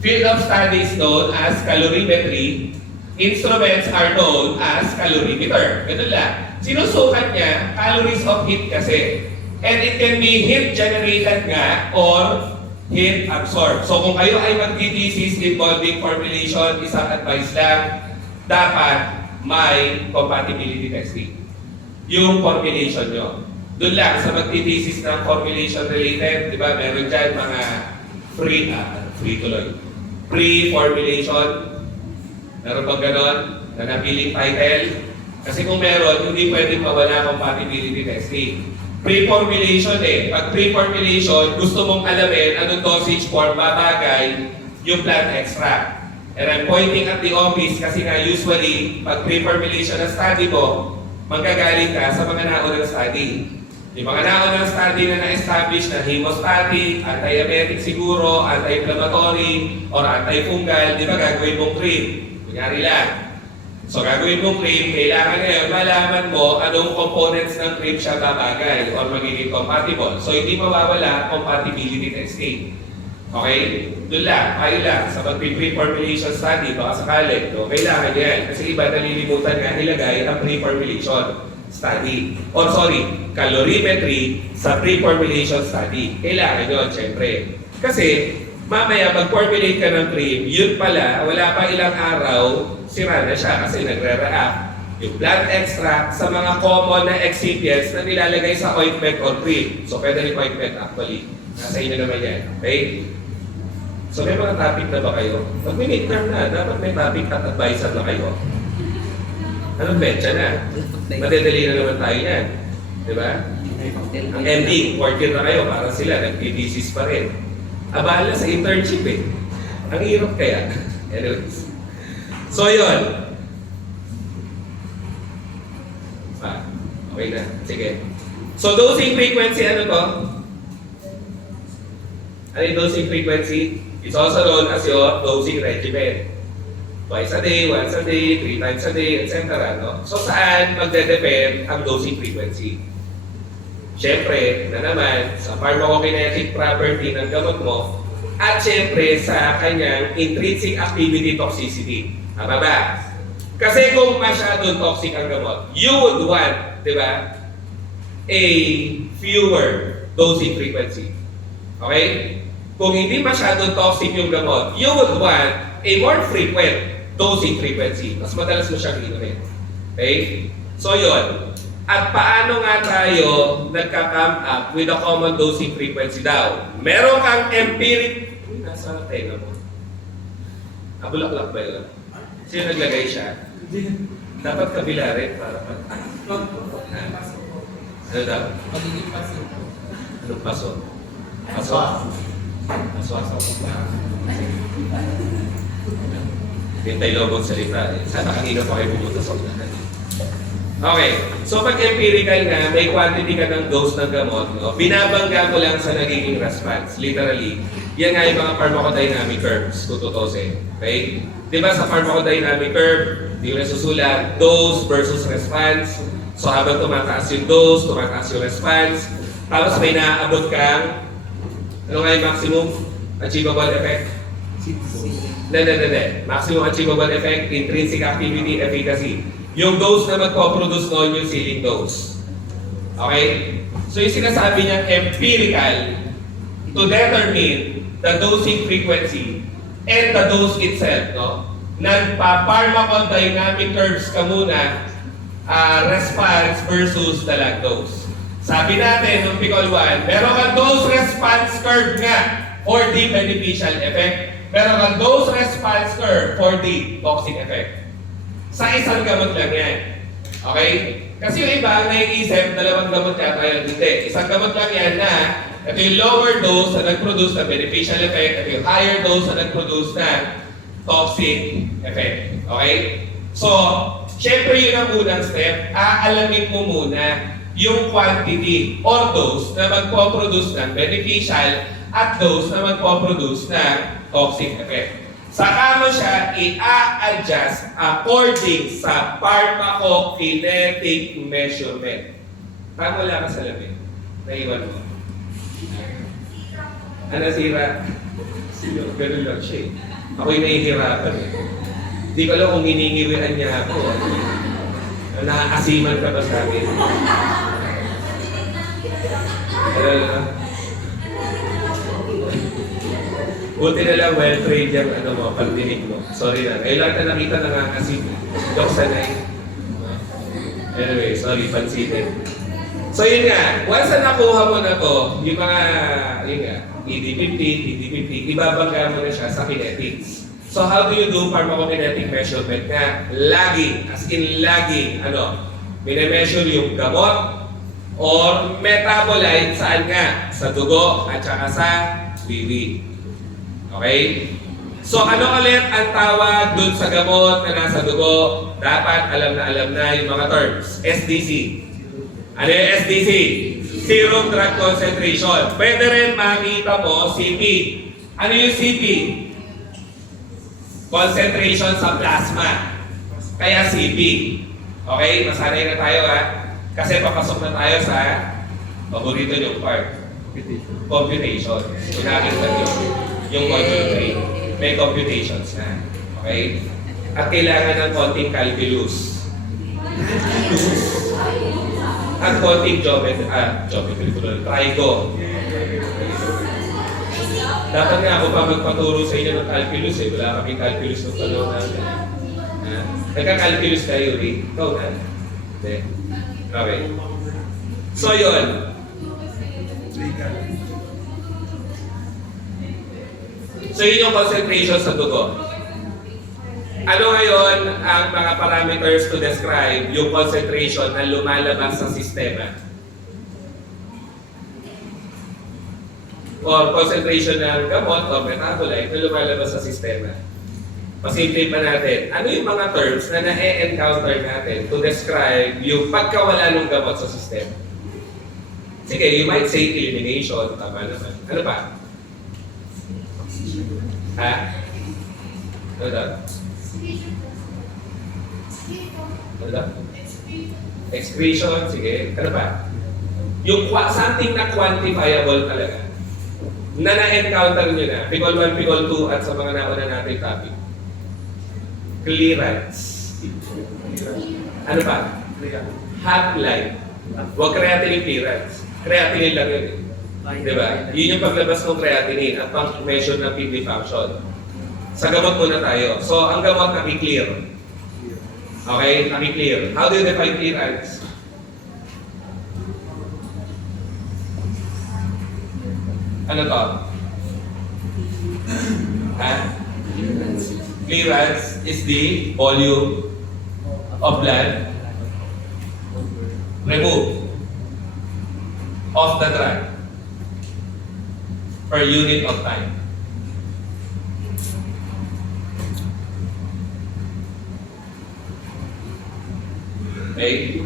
Field of study is known as calorimetry. Instruments are known as calorimeter. Ganun lang. Sinusukat niya calories of heat kasi. And it can be heat generated nga or heat absorbed. So kung kayo ay magti-thesis involving formulation, isang advice lang, dapat may compatibility testing. Yung formulation nyo. Doon lang sa magtitesis ng formulation related, di ba? Meron dyan mga free tuloy. Pre-formulation. Meron bang ganon? Na napiling title? Kasi kung meron, hindi pwedeng mawala compatibility testing. Pre-formulation Pag pre-formulation, gusto mong alamin anong dosage form babagay yung plant extract. And I'm pointing at the office kasi nga usually, pag pre-formulation na study mo, manggagaling ka sa mga naunang study. Yung mga naunang study na na-establish na hemostatic, anti-emetic siguro, anti-inflammatory, or anti-fungal, di ba gagawin mong cream? Kunyari lang. So gagawin mong cream, kailangan ngayon malaman mo anong components ng cream siya babagay or magiging compatible. So hindi mawawala compatibility testing. Okay? Doon lang, kayo lang, sa mag-pre-formulation study, baka sakali, no? Kailangan yan. Kasi iba nalilimutan nga nilagay ang pre-formulation study. Or sorry, calorimetry sa pre-formulation study. Kailangan yun, syempre. Kasi, mamaya mag-formulate ka ng cream, yun pala, wala pa ilang araw, sira na siya kasi nagre-react yung plant extract sa mga common na excipients na nilalagay sa ointment or cream. So, pwede rin ointment actually. Nasa inyo naman yan. Okay? So, may mga topic na ba kayo? Pag may midterm na, dapat may topic at advisor na kayo. Anong betcha na? Madadali na naman tayo yan. Di ba? Ang ending, 4 year na kayo, para sila, nag-thesis pa rin. Abala sa internship Ang hirap kaya. Anyways. So, yun. Okay na. Sige. So, dosing frequency, ano to? Ano yung dosing frequency? It's also known as your dosing regimen. Twice a day, once a day, 3 times a day, etc. No? So saan magde-depend ang dosing frequency? Siyempre, na naman, sa pharmacokinetic property ng gamot mo, at siyempre sa kanyang intrinsic activity toxicity. Tama ba? Kasi kung masyadong toxic ang gamot, you would want, di ba, a fewer dosing frequency. Okay? Kung hindi masyadong toxic yung gamot, you would want a more frequent dosing frequency. Mas madalas mo siyang inumin. Okay? So yun. At paano nga tayo nagka-come up with a common dosing frequency daw? Meron kang empiric... Uy, nasa tenga mo. Bulaklak ba yun? Sino naglagay siya? Dapat kabila rin para pa... Ano daw? Anong paso? Paso? Aswasa ko pa. Hintay lobong salita. Sana kanina pa kayo pumunta sa unahan. Okay. So pag empirical nga, may quantity ka ng dose ng gamot, no? Binabangga ko lang sa nagiging response. Literally. Yan nga yung mga pharmacodynamic curves, kung tutusin. Okay? Diba sa pharmacodynamic curve, di ko nasusulat, dose versus response. So habang tumataas yung dose, tumataas yung response. Tapos may naaabot kang ano nga yung maximum achievable effect? Hindi. Maximum achievable effect, intrinsic activity, efficacy. Yung dose na magpo-produce noon yung ceiling dose. Okay? So yung sinasabi niyang empirical to determine the dosing frequency and the dose itself, no? Nagpa-pharmacodynamic curves ka muna, response versus the lag dose. Sabi natin, nung Picol 1, meron kang dose response curve nga for the beneficial effect. Meron kang dose response curve for the toxic effect. Sa isang gamot lang yan. Okay? Kasi yung iba, naiisip, dalawang gamot yata yun. Hindi. Isang gamot lang yan na ito yung lower dose na nag-produce ng beneficial effect, ito yung higher dose na nag-produce ng toxic effect. Okay? So, syempre yun ang unang step, aalamin mo muna yung quantity or dose na magpo-produce ng beneficial at dose na magpo-produce ng toxic effect. Saka mo siya i-adjust according sa pharmacokinetic measurement. Paano wala ka sa lamin? Naiwan mo. Ano sira? Ganun lang siya. Ako'y nahihirapan. Hindi ko alam kung hiningiwian niya ako. Nakakasiman ka ba sa akin? Buti na lang well-trained yung pandinig mo. Sorry na. Ngayon lang na nakita nakakasim. Dok sanay. Anyway, sorry, pansinin. So yun nga, once na nakuha mo na to, yung mga, yun nga, ED50, ED50, ibabangga mo na siya sa kinetics. So how do you do pharmacokinetic measurement nga? Lagi, as in lagi, mine-measure yung gamot or metabolite saan nga? Sa dugo at saka sa bibi. Okay? So ano ulit ang tawag dun sa gamot na nasa dugo? Dapat alam na yung mga terms. SDC. Ano yung SDC? Serum drug concentration. Pwede rin makita mo CP. Ano yung CP? Concentration sa plasma. Kaya CP. Okay? Masanay na tayo ha. Kasi papasok na tayo sa paborito yung part. Computation. Unahin na yung module 3. May computations na. Okay? At kailangan ng konting calculus. At konting geometry, trigo. Dapat nga ako pa magpaturo sa inyo ng calculus eh. Wala kaming calculus ng tanong natin. Nagka-calculus kayo rin. Ikaw na. Hindi. Okay. So yun. So yun yung concentration sa dugo. Ano ngayon ang mga parameters to describe yung concentration na lumalabas sa sistema? Or concentration ng gamot o metabolite na lumalabas sa sistema. Pasimple pa natin, ano yung mga terms na na-encounter natin to describe yung pagkawala ng gamot sa sistema? Sige, you might say elimination, tama naman. Ano pa? Ha? Ano daw? Ano daw? Excretion, sige. Ano pa? Yung something na quantifiable talaga. Na na-encounter nyo na. Picol 1, Picol 2 at sa mga nauna natin topic. Clearance. Ano pa? Half-life. Huwag creatinine clearance. Creatinine lang yun. Diba? Yun yung paglabas ng creatinine at pang-measure ng kidney function. Sa gamot muna tayo. So, ang gamot naki-clear. Okay? Naki-clear. How do you define clearance? Ano to? Ha? Clearance is the volume of blood removed of the drug per unit of time. Okay?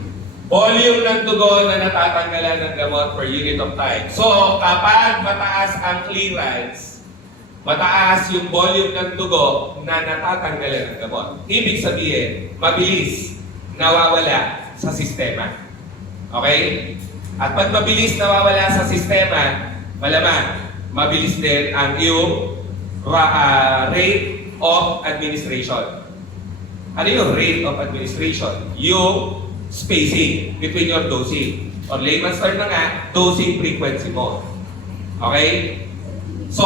Volume ng dugo na natatanggalan ng gamot per unit of time. So, kapag mataas ang clearance, mataas yung volume ng dugo na natatanggalan ng gamot. Ibig sabihin, mabilis nawawala sa sistema. Okay? At pag mabilis nawawala sa sistema, malamang, mabilis din ang iyong rate of administration. Ano yung rate of administration? Yung spacing between your dosing. Or layman's term na nga, dosing frequency mo. Okay? So,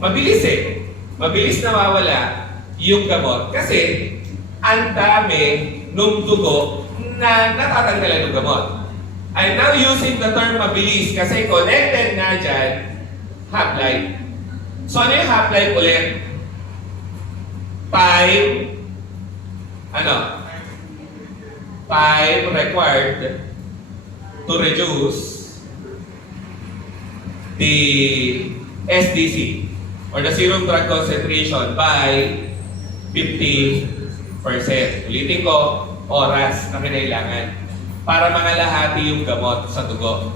mabilis eh. Mabilis nawawala yung gamot kasi ang dami nung dugo na natatanggalan ng gamot. I'm now using the term mabilis kasi connected nga dyan, half-life. So, ano yung half-life ulit? Time required to reduce the SDC or the serum drug concentration by 50%. Ulitin ko, oras na kinailangan para mangalahati yung gamot sa dugo.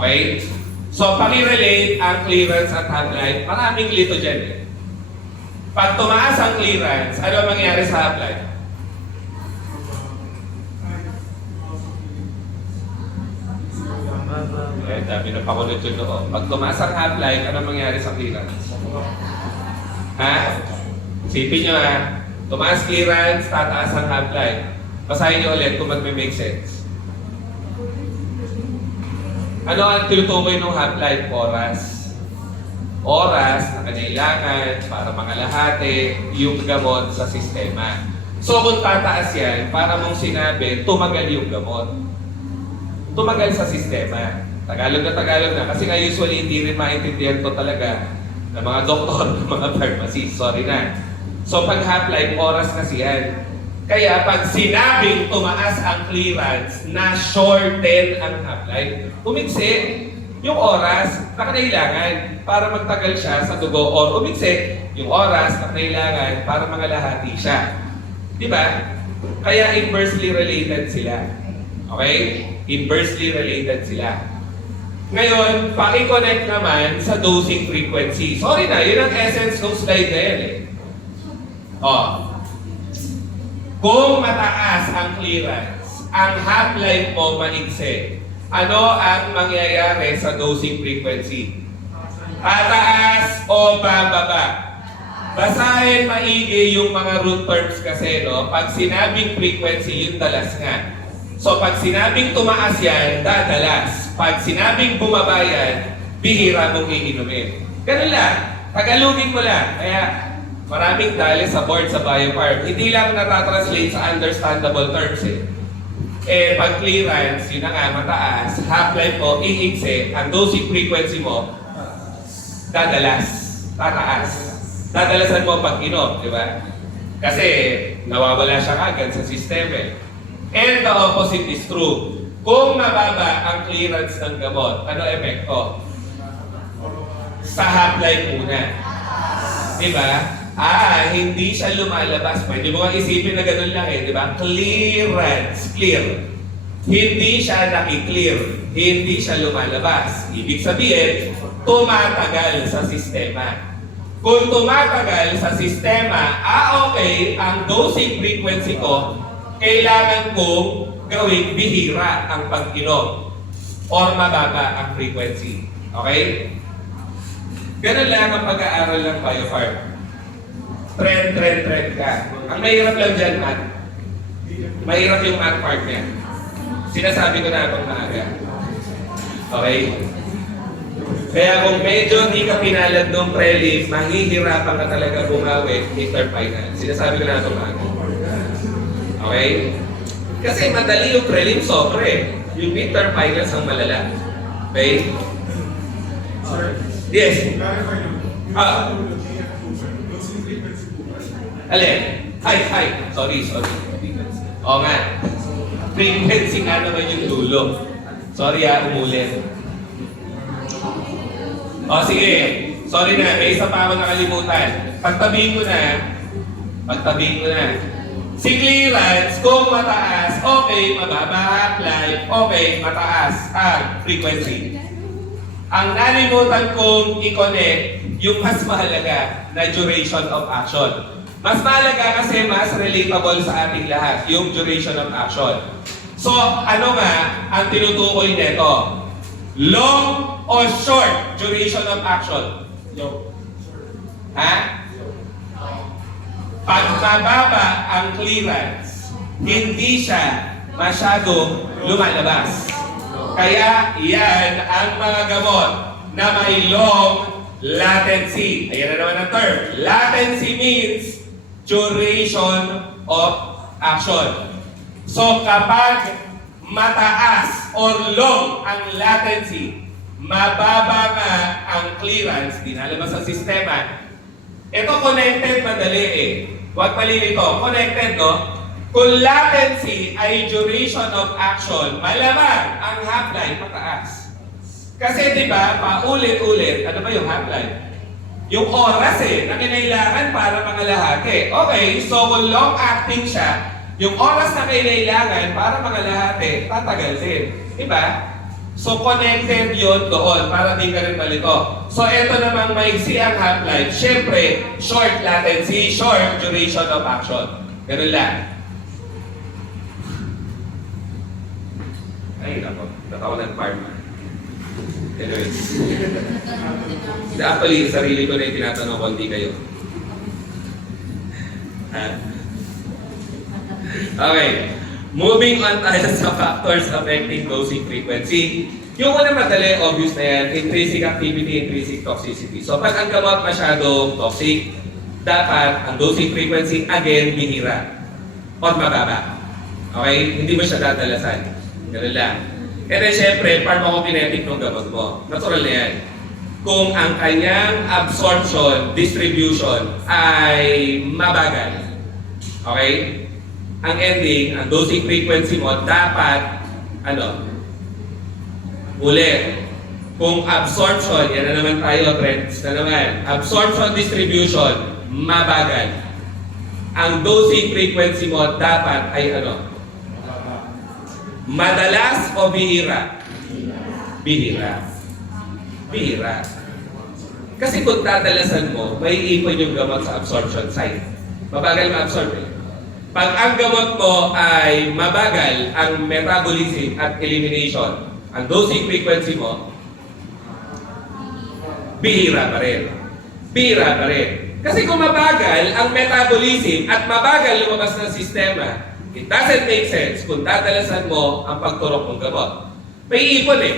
Okay? So, pag-relate ang clearance at half-life, maraming lito dyan eh. Pag tumaas ang clearance, ano ang mangyayari sa half-life? Dami na pakulot yun doon. Pag tumaas ang half-life, ano mangyari sa clearance? Ha? Isipin nyo ha. Tumaas clearance, tataas ang half-life. Basahin nyo ulit kung mag-make sense. Ano ang tinutukoy ng half-life? Oras. Oras na kailangan para mangalahati yung gamot sa sistema. So kung tataas yan, para mong sinabi, tumagal yung gamot. tumagal sa sistema. Tagalog na. Kasi nga usually hindi rin maintindihan to talaga ng mga doktor, ng mga pharmacist. Sorry na. So pag half-life, oras kasi yan. Kaya pag sinabing tumaas ang clearance na shorten ang half-life, umiksi yung oras na kailangan para magtagal siya sa dugo or umiksi yung oras na kailangan para mangalahati siya. Di ba? Kaya inversely related sila. Okay? Inversely related sila. Ngayon, paki-connect naman sa dosing frequency. Sorry na, yun ang essence ng slide na yan eh. Kung mataas ang clearance, ang half-life mo maigsi, ano ang mangyayari sa dosing frequency? Tataas o bababa? Basahin maigi yung mga root terms kasi, no? Pag sinabing frequency, yung dalas nga. So pag sinabing tumaas yan, dadalas. Pag sinabing bumaba yan, bihira mong iinumin. Ganun lang. Tagalogin mo lang. Kaya maraming dali sa board sa BioPharm. Hindi lang natatranslate sa understandable terms eh. Pag clearance, yun na nga, mataas, half-life mo, iigsi, ang dosing frequency mo, dadalas, tataas. Dadalasan mo pag inom, di ba? Kasi nawawala siya agad sa sistema eh. And the opposite is true. Kung mababa ang clearance ng gamot, ano epekto? Sa half-life muna. Diba? Hindi siya lumalabas. Pwede mo nga isipin na ganun lang eh, diba? Clearance. Clear. Hindi siya naki-clear. Hindi siya lumalabas. Ibig sabihin, tumatagal sa sistema. Kung tumatagal sa sistema, okay, ang dosing frequency ko, kailangan kong gawing bihira ang pag-inom or mababa ang frequency. Okay? Ganun lang ang pag-aaral ng BioPharm. Trend ka. Ang mahirap lang dyan, Matt. Mahirap yung math part niya. Sinasabi ko na itong maaga. Okay? Kaya kung medyo hindi ka pinalad ng prelim, mahihirapan ka talaga bumawi midterm final. Sinasabi ko na itong maaga. Okay? Kasi madali yung prelim, sobre. Yung midterm finals ang malala. Okay? Yes. Alin? Hi. Sorry. Oo nga. Frequency nga naman yung dulo. Sorry umulit. Sige. Sorry na, may isa pa ako nakalimutan. Pagtabihin ko na. Si clearance, kung mataas, okay, mababa half-life, okay, mataas ang frequency. Ang nalimutan kong i-connect, yung mas mahalaga na duration of action. Mas mahalaga kasi mas relatable sa ating lahat, yung duration of action. So, ano nga ang tinutukoy nito? Long or short duration of action? Ha? Pag mababa ang clearance, hindi siya masyadong lumalabas. Kaya yan ang mga gamot na may long latency. Ayan na naman ang term. Latency means duration of action. So kapag mataas or long ang latency, mababa nga ang clearance, dinalabas sa sistema. Ito connected, madali eh. Huwag malilito. Connected, no? Kung latency ay duration of action, malamang ang half-life mataas. Kasi di ba, paulit-ulit, ano ba yung half-life? Yung oras na kinailangan para mangalahati. Okay, so kung long-acting siya, yung oras na kinailangan para mangalahati, tatagal din. Diba? So connected yun doon para di ka rin malito. So ito namang maiksi ang half-life. Siyempre, short latency, short duration of action. Ganun lang. Ay, nako. Natawa ng pharma. Anyways. Actually, sarili ko na yung tinatanong kung hindi kayo. Okay. Moving on tayo sa factors affecting dosing frequency. Yung una madali, obvious na yan, intrinsic activity, intrinsic toxicity. So pag ang gamot masyadong toxic, dapat ang dosing frequency, again, bihira. Or mababa. Okay? Hindi mo siya dadalasan. Ganun lang. And then syempre, pharmacokinetic ng gamot mo. Natural na yan. Kung ang kanyang absorption, distribution ay mabagal, okay? Ang ending, ang dosing frequency mo dapat, ulit. Kung absorption, yan na naman tayo, trends na naman. Absorption, distribution, mabagal. Ang dosing frequency mo dapat ay madalas o bihira? Bihira. Bihira. Kasi kung dadalasan mo, may ipon yung gamot sa absorption site. Mabagal ma-absorb eh. Pag ang gamot mo ay mabagal ang metabolism at elimination, ang dosing frequency mo, bihira pa rin. Bihira pa rin. Kasi kung mabagal ang metabolism at mabagal lumabas ng sistema, it doesn't make sense kung dadalasan mo ang pagturok ng gamot. May ipon eh.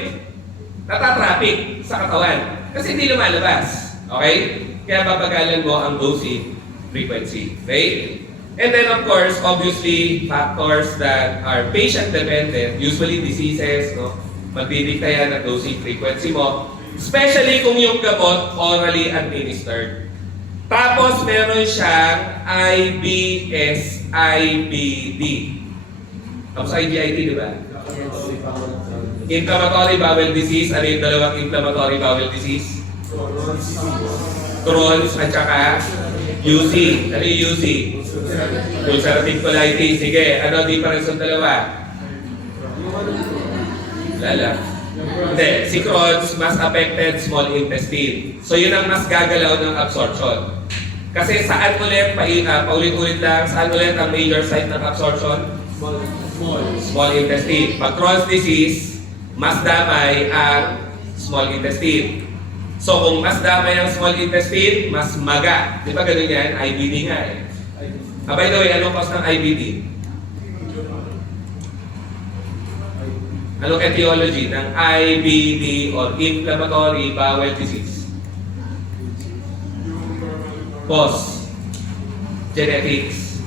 Natatraffic sa katawan. Kasi hindi lumalabas. Okay? Kaya babagalan mo ang dosing frequency. Okay? And then of course, obviously, factors that are patient-dependent, usually diseases, no? Magdidikta yan ang dosing frequency mo. Especially kung yung gamot orally administered. Tapos meron siyang IBS, IBD. Tapos IGIT, di ba? Inflammatory bowel disease. Ano yung dalawang inflammatory bowel disease? Crohn's at saka UC. Ano yung UC? Ulcerative colitis. Sige, ano difference ng dalawa? Lala. Hindi, si Crohn's mas affected small intestine. So yun ang mas gagalaw ng absorption. Kasi saan ulit, paulit-ulit lang, saan ulit ang major site ng absorption? Small intestine. Pag Crohn's disease, mas damay ang small intestine. So kung mas damay ang small intestine, mas maga. Di ba ganun yan? IBD nga eh. By the way, anong cause ng IBD? Anong etiology ng IBD or inflammatory bowel disease? Cause. Genetics.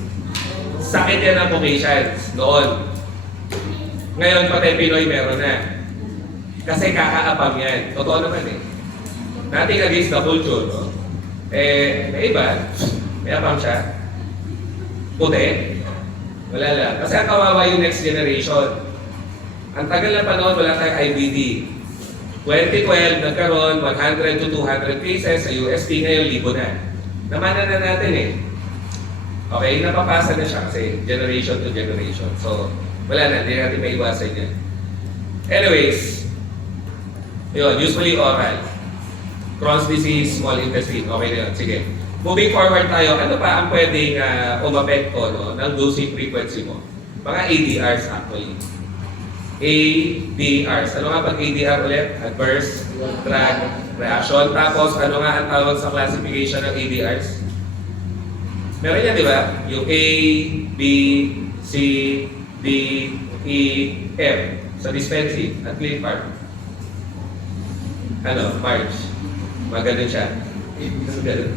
Sakit yan ang Caucasians noon. Ngayon, pati Pinoy meron na. Kasi kakaapam yan. Totoo naman eh. Nothing against the culture, no? May iba, may apam siya. Puti. Wala lang. Kasi ang kawawa yung next generation. Ang tagal na panahon, wala tayong IBD. 2012, nagkaroon 100 to 200 cases sa UST, ngayon libo na. Namana na natin eh. Okay, napapasa na siya kasi generation to generation. So, wala na, hindi natin may iwasan yan. Anyways, yun, usually oral. Crohn's disease, small intestine, okay na yun. Sige. Moving forward tayo, ano pa ang pwedeng umapekto ng dosing frequency mo? Mga ADRs actually. ADRs. Ano nga pag ADR ulit? Adverse drug reaction. Tapos ano nga ang tawag sa classification ng ADRs? Meron yan, di ba? Yung A, B, C, D, E, F. Sa dispensing at clean farm. Ano? March. Maganon siya. Ganun.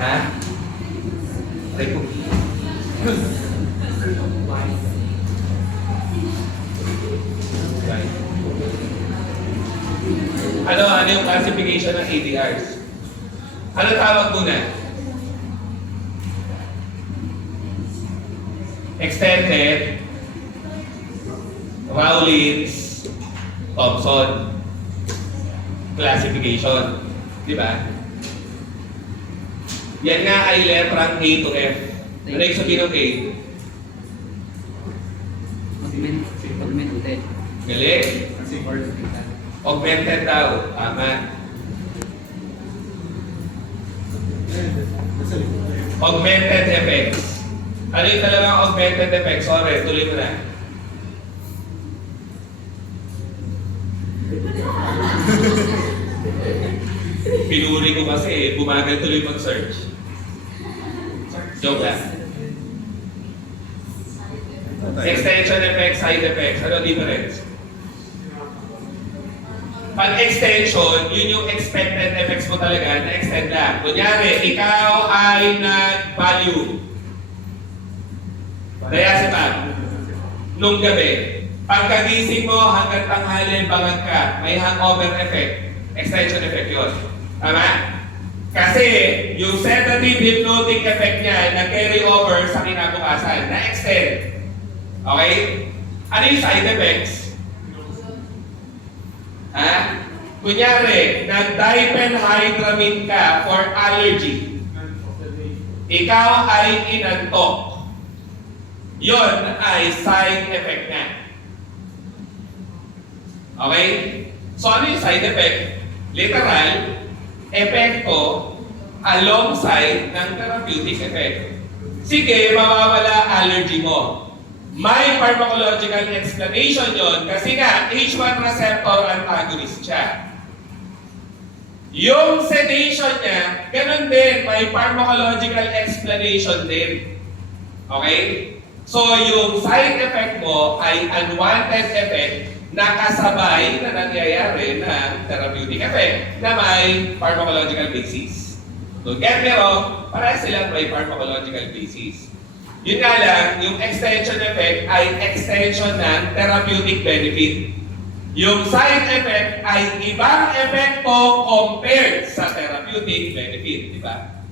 Ha? Repo. Ano yung classification ng ADRs? Ano tawag muna? Extended, Rawlins, Thompson classification. Di ba? Yan nga ay letrang A to F. Ano yung sabihin ng A? Augmented. Galing. Augmented daw. Tama. Augmented effects. Ano yung talagang augmented effects? Sorry, tuloy mo na. Pinuri ko kasi, bumagal tuloy mag-search. Joke lang. Extension effects, side effects. Ano difference? Pag extension, yun yung expected effects mo talaga na extend lang. Kunyari, ikaw ay nag-value. Diazepam. Nung gabi, Pagkagising mo hanggang tanghali, bangag ka, may hangover effect, extension effect yun. Tama? Kasi yung sedative hypnotic effect niya nag-carry over sa kinabukasan, na-extend. Okay? Ano yung side effects? Ha? Kunyari, nag-diphenhydramine ka for allergy. Ikaw ay inantok. Yon ay side effect niya. Okay? So ano yung side effect? Literal, epekto alongside ng therapeutic effect. Sige, mawawala allergy mo. May pharmacological explanation yon kasi nga H1 receptor antagonist siya. Yung sedation niya, ganun din, may pharmacological explanation din. Okay? So yung side effect mo ay unwanted effect na kasabay na nangyayari ng therapeutic effect na may pharmacological basis. Don't get me wrong, para silang may pharmacological basis. Yun nga lang, yung extension effect ay extension ng therapeutic benefit. Yung side effect ay ibang epekto compared sa therapeutic benefit, di ba?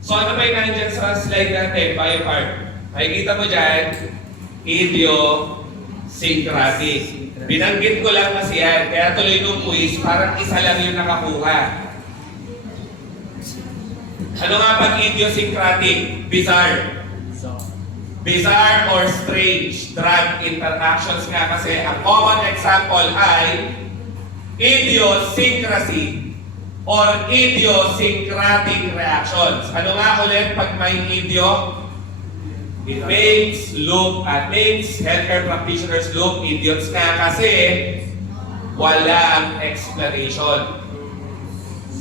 So ano ba yung nandiyan sa slide natin, Biofarm? Makikita mo dyan, idiosyncratic. Binanggit ko lang kasi yan, kaya tuloy nung quiz, parang isa lang yung nakakuha. Ano nga pag idiosyncratic? Bizarre. Bizarre or strange drug interactions nga kasi ang common example ay idiosyncrasy or idiosyncratic reactions. Ano nga ulit pag may idio? It makes healthcare practitioners look idiots nga kasi walang explanation.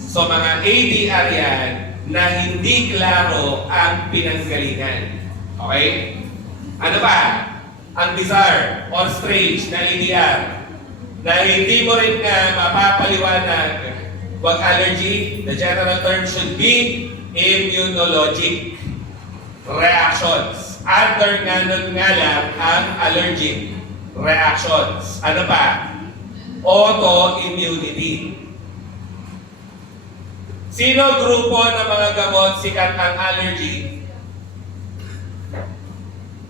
So mga ADR yan na hindi klaro ang pinanggalingan. Okay? Ano ba? Ang bizarre or strange na ADR na hindi mo rin nga mapapaliwanag, wag allergy, the general term should be immunologic reactions. Other nga nun nga lang ang allergic reactions. Ano pa? Autoimmunity. Sino grupo ng mga gamot sikat ang allergy?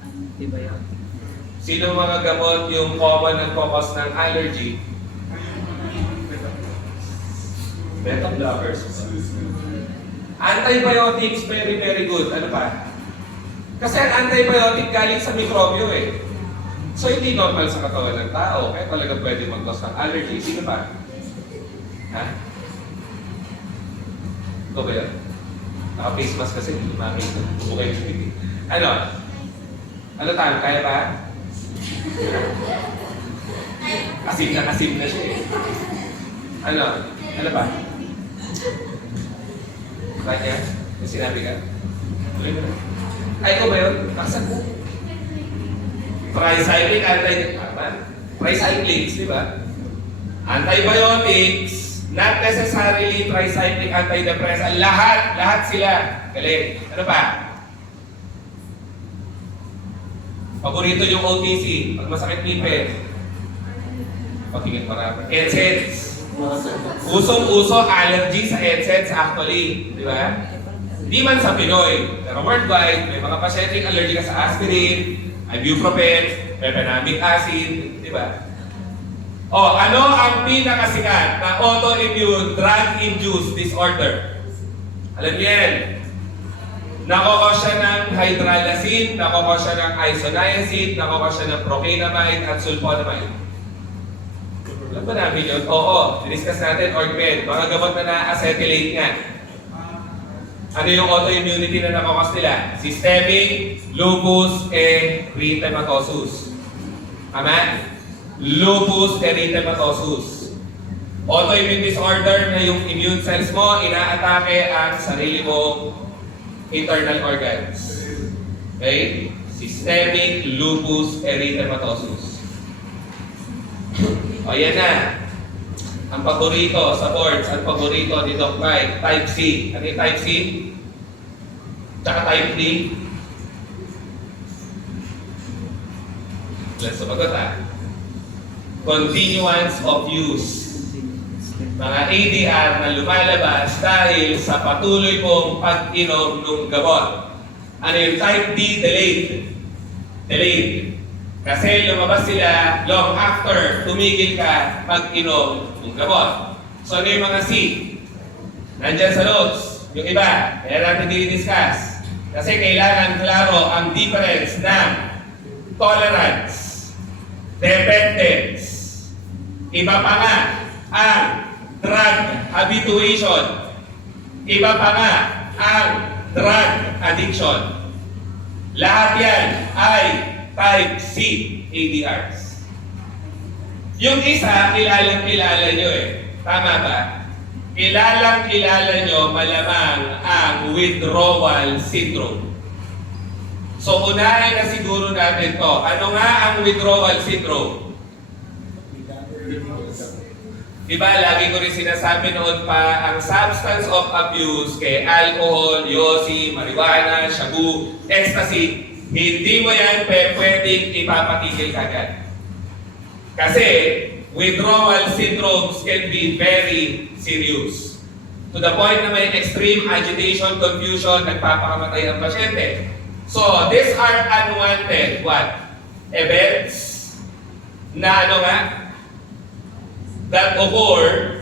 Antibiotic. Sino mga gamot yung common ang cause ng allergy? Beta blockers. Antibiotics, very, very good. Ano pa? Kasi ang antibiotic galing sa mikrobyo eh. So hindi normal sa katawan ng tao. Kaya talaga pwede mag-cause ng allergy. Sino pa? Ha? Ito ba yan? Naka-face mask kasi hindi makita. Bukay yung bibig. Ano? Ano tayo? Kaya pa? Asim na siya eh. Ano? Ano pa? Kanya? May sinabi ka? Ulit na. Ay, ito ba yun? Nakasag mo. Tricyclic, tricyclics, di ba? Antibiotics, not necessarily tricyclic antidepressant. Lahat sila. Galing. Ano pa? Paborito yung OTC. Pag masakit ngipin. Pagingin marami. NSAIDs. Usong-uso allergy sa NSAIDs actually. Di ba? Hindi man sa Pinoy, pero worldwide, may mga pasyenteng allergy ka sa aspirin, ibuprofen, mefenamic acid, di ba? O, ano ang pinakasikat na autoimmune drug-induced disorder? Alam niyo yan. Nakokos siya ng hydralazine, nakokos siya ng isoniazid, nakokos siya ng procainamide at sulfonamide. Alam ba namin yun? Oo, diniscuss natin, ORCMED, mga gamot na na-acetylate nga. Ano yung autoimmunity na nakakos nila? Systemic lupus erythematosus. Tama? Lupus erythematosus. Autoimmune disorder na yung immune cells mo inaatake ang sarili mong internal organs. Okay? Systemic lupus erythematosus. O yan na. Ang paborito sa boards, ang paborito ni Doc Mike, Type C. Ano yung Type C? Tsaka Type D. Let's sumagot continuance of use. Mga ADR na lumalabas dahil sa patuloy kong pag-inom ng gamot. Ano yung type D? Delayed. Delayed. Kasi lumabas sila long after tumigil ka pag-inom ng gamot. So ano yung mga C? Nandyan sa notes. Yung iba, kaya natin dinidiscuss. Kasi kailangan klaro ang difference ng tolerance, dependence. Iba pa nga ang drug habituation. Iba pa nga ang drug addiction. Lahat yan ay type C ADRs. Yung isa, kilalang-kilala nyo eh. Tama ba? Kilalang-kilala nyo malamang ang withdrawal syndrome. So, unahin na siguro natin to. Ano nga ang withdrawal syndrome? Diba, lagi ko rin sinasabi noon pa, ang substance of abuse kay alcohol, yosi, marijuana, shabu, ecstasy, hindi mo yan pwedeng ipapatigil kagad. Kasi, withdrawal syndromes can be very serious. To the point na may extreme agitation, confusion, nagpapakamatay ang pasyente. So, these are unwanted what? Events na ano nga? That occur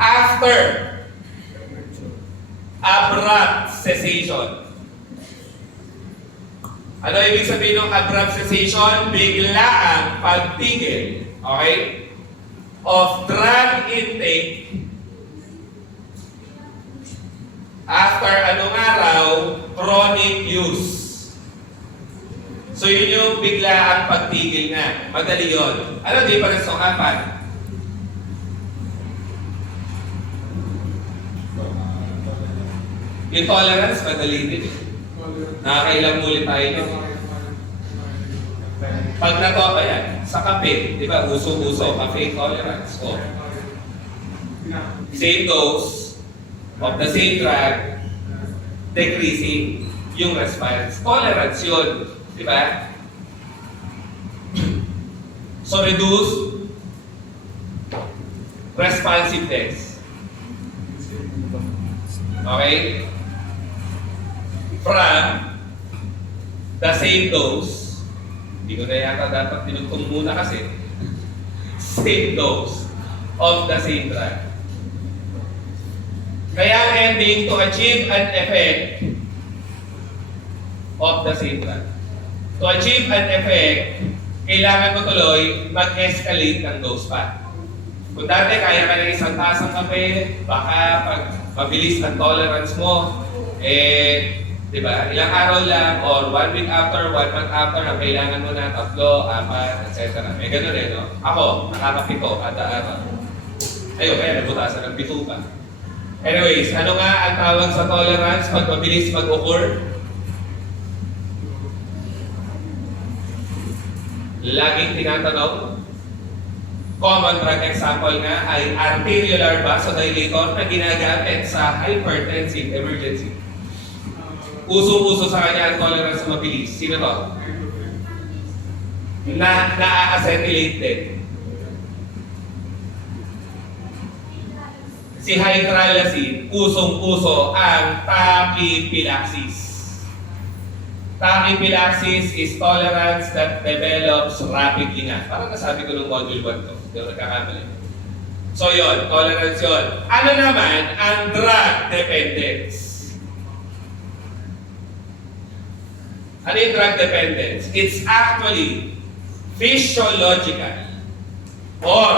after abrupt cessation. Ano ibig sabihin ng abrupt cessation? Bigla ang pagtigil, okay, of drug intake after anong araw, chronic use. So yun yung bigla ang pagtigil nga. Madali yun. Ano difference ng apat? Yung tolerance, madali din eh. Nakakailang muli tayo yun. Pag nato, ayan, sa kape, di ba, uso-uso, cafe tolerance. O, same dose of the same drug, decreasing yung response. Tolerance yun. Diba? So, reduce responsiveness. Okay? From the same dose, hindi ko na yata dapat tinugtong muna kasi, same dose of the same drug. Kaya ending to achieve an effect of the same drug. To achieve an effect, kailangan mo tuloy mag-escalate ng dose pa. Kung dati kaya ka ng isang tasang kape, baka pag mabilis ang tolerance mo, di ba, ilang araw lang or 1 week after, 1 month after, ang kailangan mo na 3, 4, etc. May ganun eh, no? Ako, nakakapito kada araw. Ayun, kaya nabutasan ng pito pa. Anyways, ano nga ang tawag sa tolerance pag mabilis mag-occur? Laging tinatanong, common drug example nga ay arteriolar vasodilator na ginagamit sa hypertensive emergency. Uso-uso sa kanya ang tolerance sa mabilis. Sino to? Na-acetylate din. Si hydralazine, usong-uso ang tachyphylaxis. Tachyphylaxis is tolerance that develops rapidly nga. Parang nasabi ko nung module 1 to. Hindi ako nagkakamali. So yun, tolerance yun. Ano naman ang drug dependence? Ano yung drug dependence? It's actually physiological or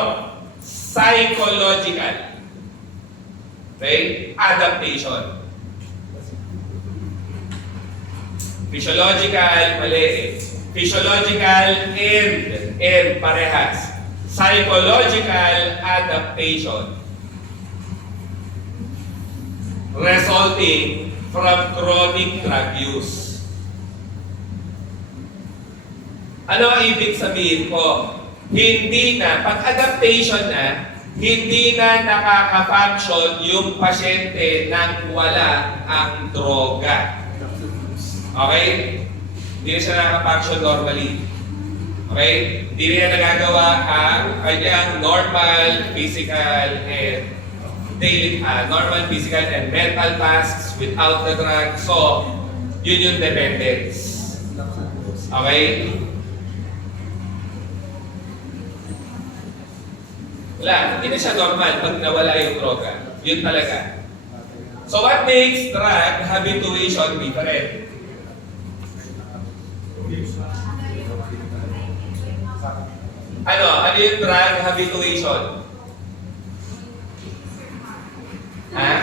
psychological, okay, adaptation. Physiological, mali eh. Physiological and parehas. Psychological adaptation resulting from chronic drug use. Ano ang ibig sabihin ko? Hindi na, pag adaptation na, hindi na nakaka-function yung pasyente nang wala ang droga. Okay? Hindi na siya nakaka-function normally. Okay? Hindi nila nagagawa ang kanyang normal physical and mental tasks without the drug. So, yun yung dependence. Okay? Wala, hindi na siya normal pag nawala yung droga. Yun talaga. So what makes drug habituation different? Ano yung drug habituation? Ha?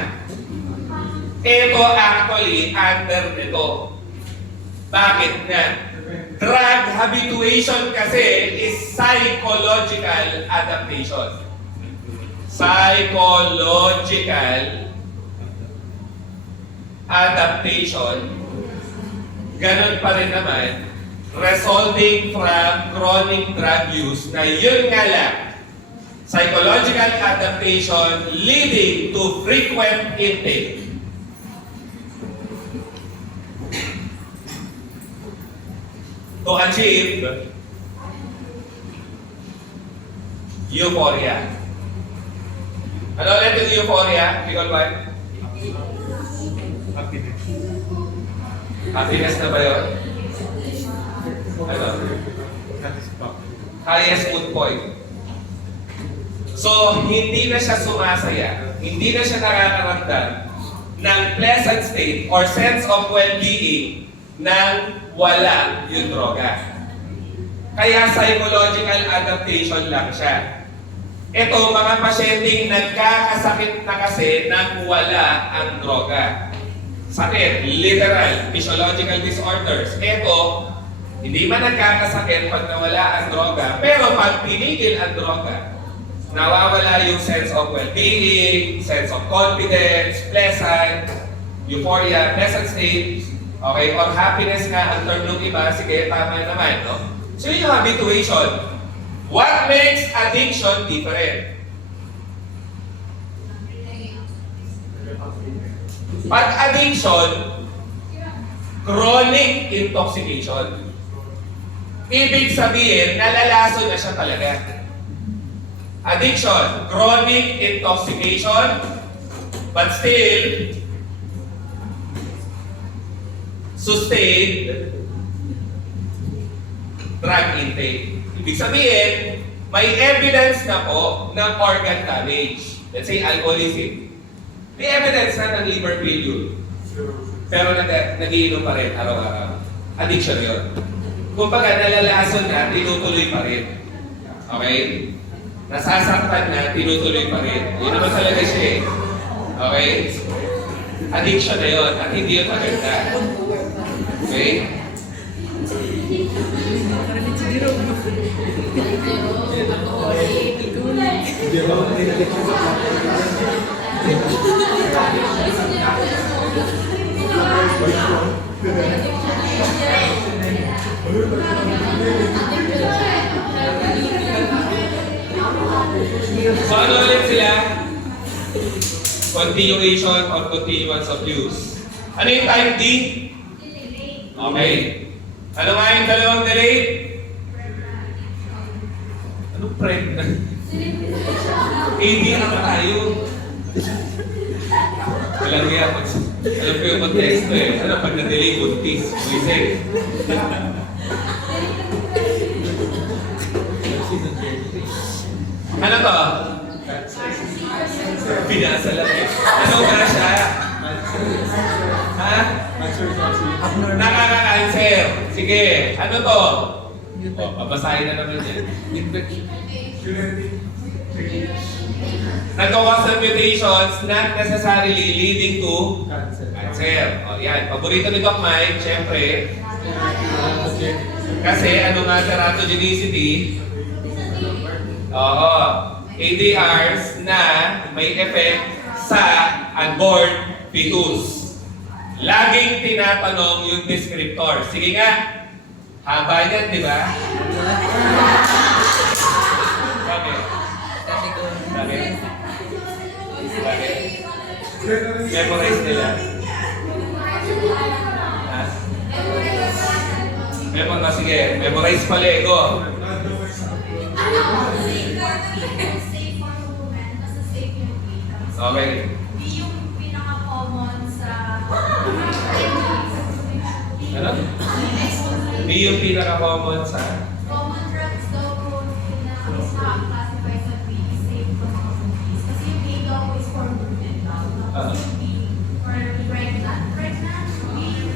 Ito actually under nito. Bakit nga? Drug habituation kasi is psychological adaptation. Psychological adaptation, ganun pa rin naman, resulting from chronic drug use na yun nga lang, psychological adaptation leading to frequent intake. To achieve euphoria. Ano ulit yung euphoria? Because what? Happiness. Happiness na ba yun? Ano? Satisfaction. Highest mood point. So, hindi na siya sumasaya, hindi na siya nakakaramdam ng pleasant state or sense of well-being nang wala yung droga. Kaya psychological adaptation lang siya. Ito, mga pasyenteng nagkakasakit na kasi nang wala ang droga. Sakit, literal, physiological disorders. Ito, hindi man nagkakasakit pag nawala ang droga, pero pag pinigil ang droga, nawawala yung sense of well-being, sense of confidence, pleasant, euphoria, pleasant state, okay, or happiness nga ang term ng iba, sige, tama naman, no? So yun yung habituation. What makes addiction different? Pag addiction, chronic intoxication. Ibig sabihin, nalalaso na siya talaga. Addiction, chronic intoxication, but still sustained drug intake. Ibig sabihin, may evidence na po ng organ damage. Let's say alcoholism. May evidence na ng liver failure. Pero nag-iinom pa rin araw-araw. Addiction yun. Kumbaga, nalalason na, tinutuloy pa rin. Okay? Nasasaktan na, tinutuloy pa rin. Yun naman talaga siya eh. Okay? Addiction na yun, at hindi yun maganda. Okay? So ano ulit sila? Continuation or continuance of use. Ano yung type D? Okay. Ano nga yung dalawang delay? Anong pregnant? AD na tayo. Walang yan. Alam ko yung konteksto eh. Ano pag na-delay buntis? Wisek. Ano to? Pinasa lang eh. Ano nga siya? Ha? Nakaka-cancer. Sige. Ano to? O, pabasahin na naman yan. Nagkakos ng mutations not necessarily leading to cancer. O yan. Paborito ni Doc Mike, syempre. Kasi ano nga teratogenicity? Oo. ADRs na may effect sa unborn fetus. Laging tinatanong yung descriptor. Sige nga. Haba yan, di ba? Bakit? Bakit? Bakit? Memorize nila. Ha? Sige, memorize pa Lego. Safe for women, kasi safe yung data. Okay. Di yung pinaka-common sa... Ano? Di yung pinaka-common sa... Common drugs daw po classify sa B, safe for companies. Kasi yung A daw is for women daw. Tapos yung B, for pregnant, B.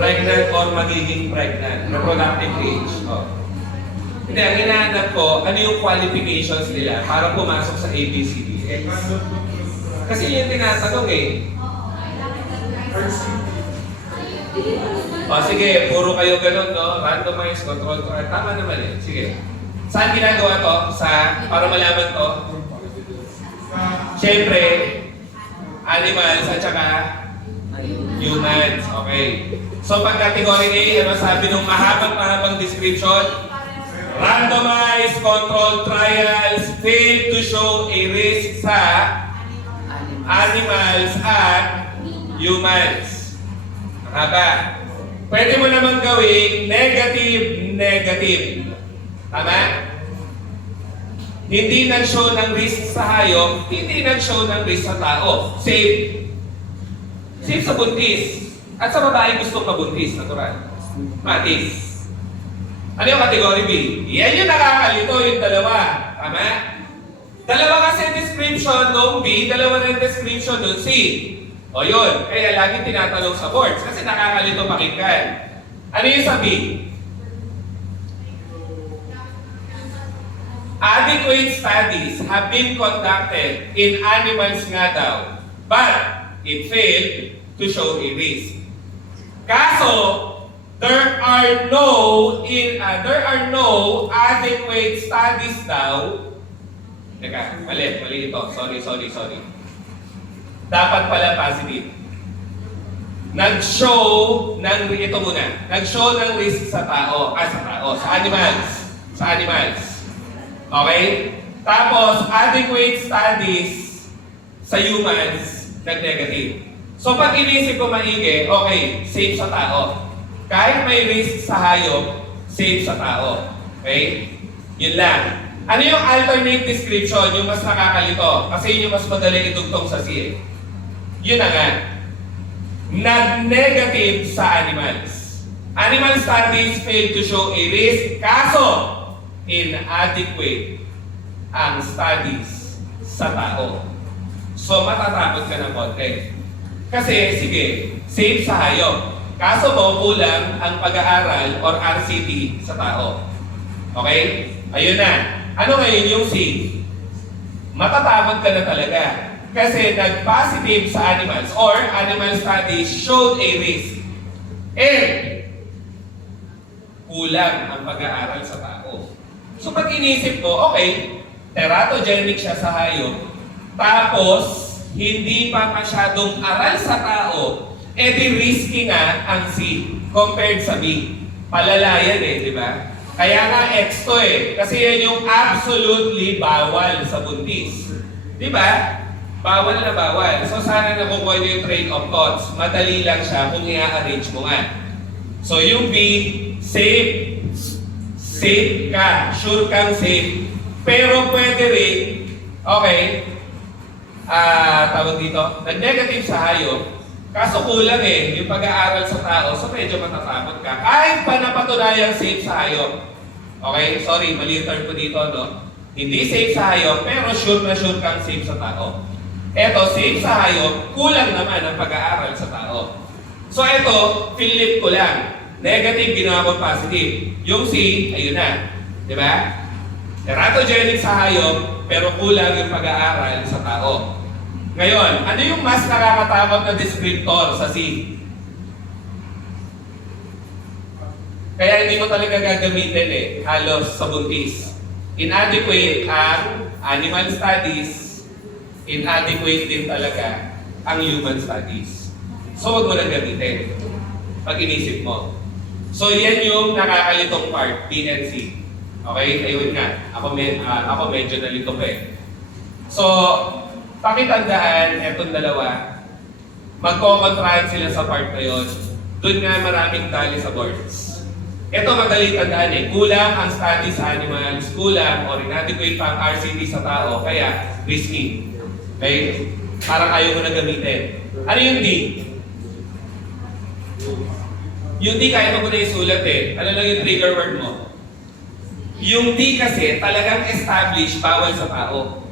Pregnant or magiging pregnant. Reproductive age. Oh. Hindi, ang hinahanap ko, ano yung qualifications nila para pumasok sa ABCDX. Kasi yun yung tinatanong eh. Oo, kailangan ka O sige, puro kayo ganun, no? Randomized, control trial. Tama naman eh. Sige. Saan ginagawa to? Para malaman to? Siyempre, animals at saka humans. Okay. So pag category A, ano sabi nung mahabang description? Randomized controlled trials fail to show a risk sa animals at humans. Mahaba. Pwede mo naman gawing negative. Tama? Hindi nag-show ng risk sa hayop, hindi nag-show ng risk sa tao. Safe. Safe sa buntis. At sa babae gusto mabuntis, natural. Matis. Ano yung category B? Yan yung nakakalito, yung dalawa. Tama? Dalawa kasi description nung B, dalawa rin description nung C. O yun, kaya lagi tinatanong sa boards kasi nakakalito pakinggan. Ano yung sa B? Adequate studies have been conducted in animals nga daw, but it failed to show a risk. Kaso, there are no adequate studies daw. Teka, mali ito. Sorry. Dapat pala positive. Nag-show ng risk sa animals. Okay? Tapos, adequate studies sa humans, nag-negative. So, pag inisip ko maigi, okay, safe sa tao. Kahit may risk sa hayop, safe sa tao. Okay? Yun lang. Ano yung alternate description, yung mas nakakalito? Kasi yun yung mas madaling idugtong sa C. Yun na nga. Nag-negative sa animals. Animal studies fail to show a risk, kaso inadequate ang studies sa tao. So, matatakot ka ng konti. Kasi, sige, safe sa hayop. Kaso mo, kulang ang pag-aaral or RCT sa tao. Okay? Ayun na. Ano ngayon yung C? Matatakot ka na talaga. Kasi nag-positive sa animals or animal studies showed a risk. Kulang ang pag-aaral sa tao. So pag inisip mo, okay, teratogenic siya sa hayop, tapos hindi pa masyadong aral sa tao, di risky nga ang C compared sa B. Palala yan di ba? Kaya nga X to kasi yan yung absolutely bawal sa buntis. Di ba? Bawal na bawal. So sana nakukuha nyo yung train of thoughts. Madali lang siya kung i-arrange mo nga. So yung B, safe. Safe ka. Sure kang safe. Pero pwede rin, okay, tawag dito, nag-negative sa hayop, kaso kulang yung pag-aaral sa tao, so medyo matatakot ka. Kahit pa napatunayang safe sa hayop. Okay, sorry, mali yung term ko dito, no? Hindi safe sa hayop, pero sure na sure kang safe sa tao. Eto, safe sa hayop, kulang naman ang pag-aaral sa tao. So eto, flip ko lang. Negative, ginawa ko positive. Yung C, ayun na. Di ba? Teratogenic sa hayop, pero kulang yung pag-aaral sa tao. Ngayon, ano yung mas nakakatakot na descriptor sa C? Kaya hindi mo talaga gagamitin halos sa buntis. Inadequate ang animal studies, inadequate din talaga ang human studies. So, huwag mo nang gamitin pag inisip mo. So, yan yung nakakalitong part, B and C. Okay? Ayun nga. Ako medyo nalito pa So, pakitandaan, etong dalawa, magkokontrahan sila sa part na yun. Doon nga maraming tali sa boards. Ito madali tandaan eh. Kulang ang study sa animals, kulang or inadequate pa ang RCT sa tao, kaya risky. Okay? Parang ayaw mo na gamitin. Ano yung D? Yung D, kahit mo na isulat eh. Ano lang yung trigger word mo? Yung D kasi talagang established, bawal sa tao.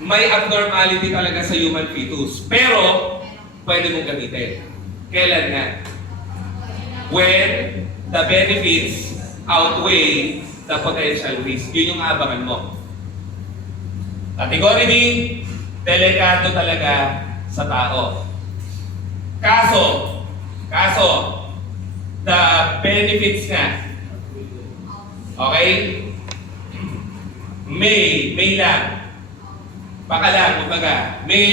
May abnormality talaga sa human fetus. Pero, pwede mong gamitin. Kailan nga? When the benefits outweigh the potential risk. Yun yung abangan mo. Category D, delikado talaga sa tao. Kaso, the benefits nga, okay? May lang. Baka lang, kumbaga, may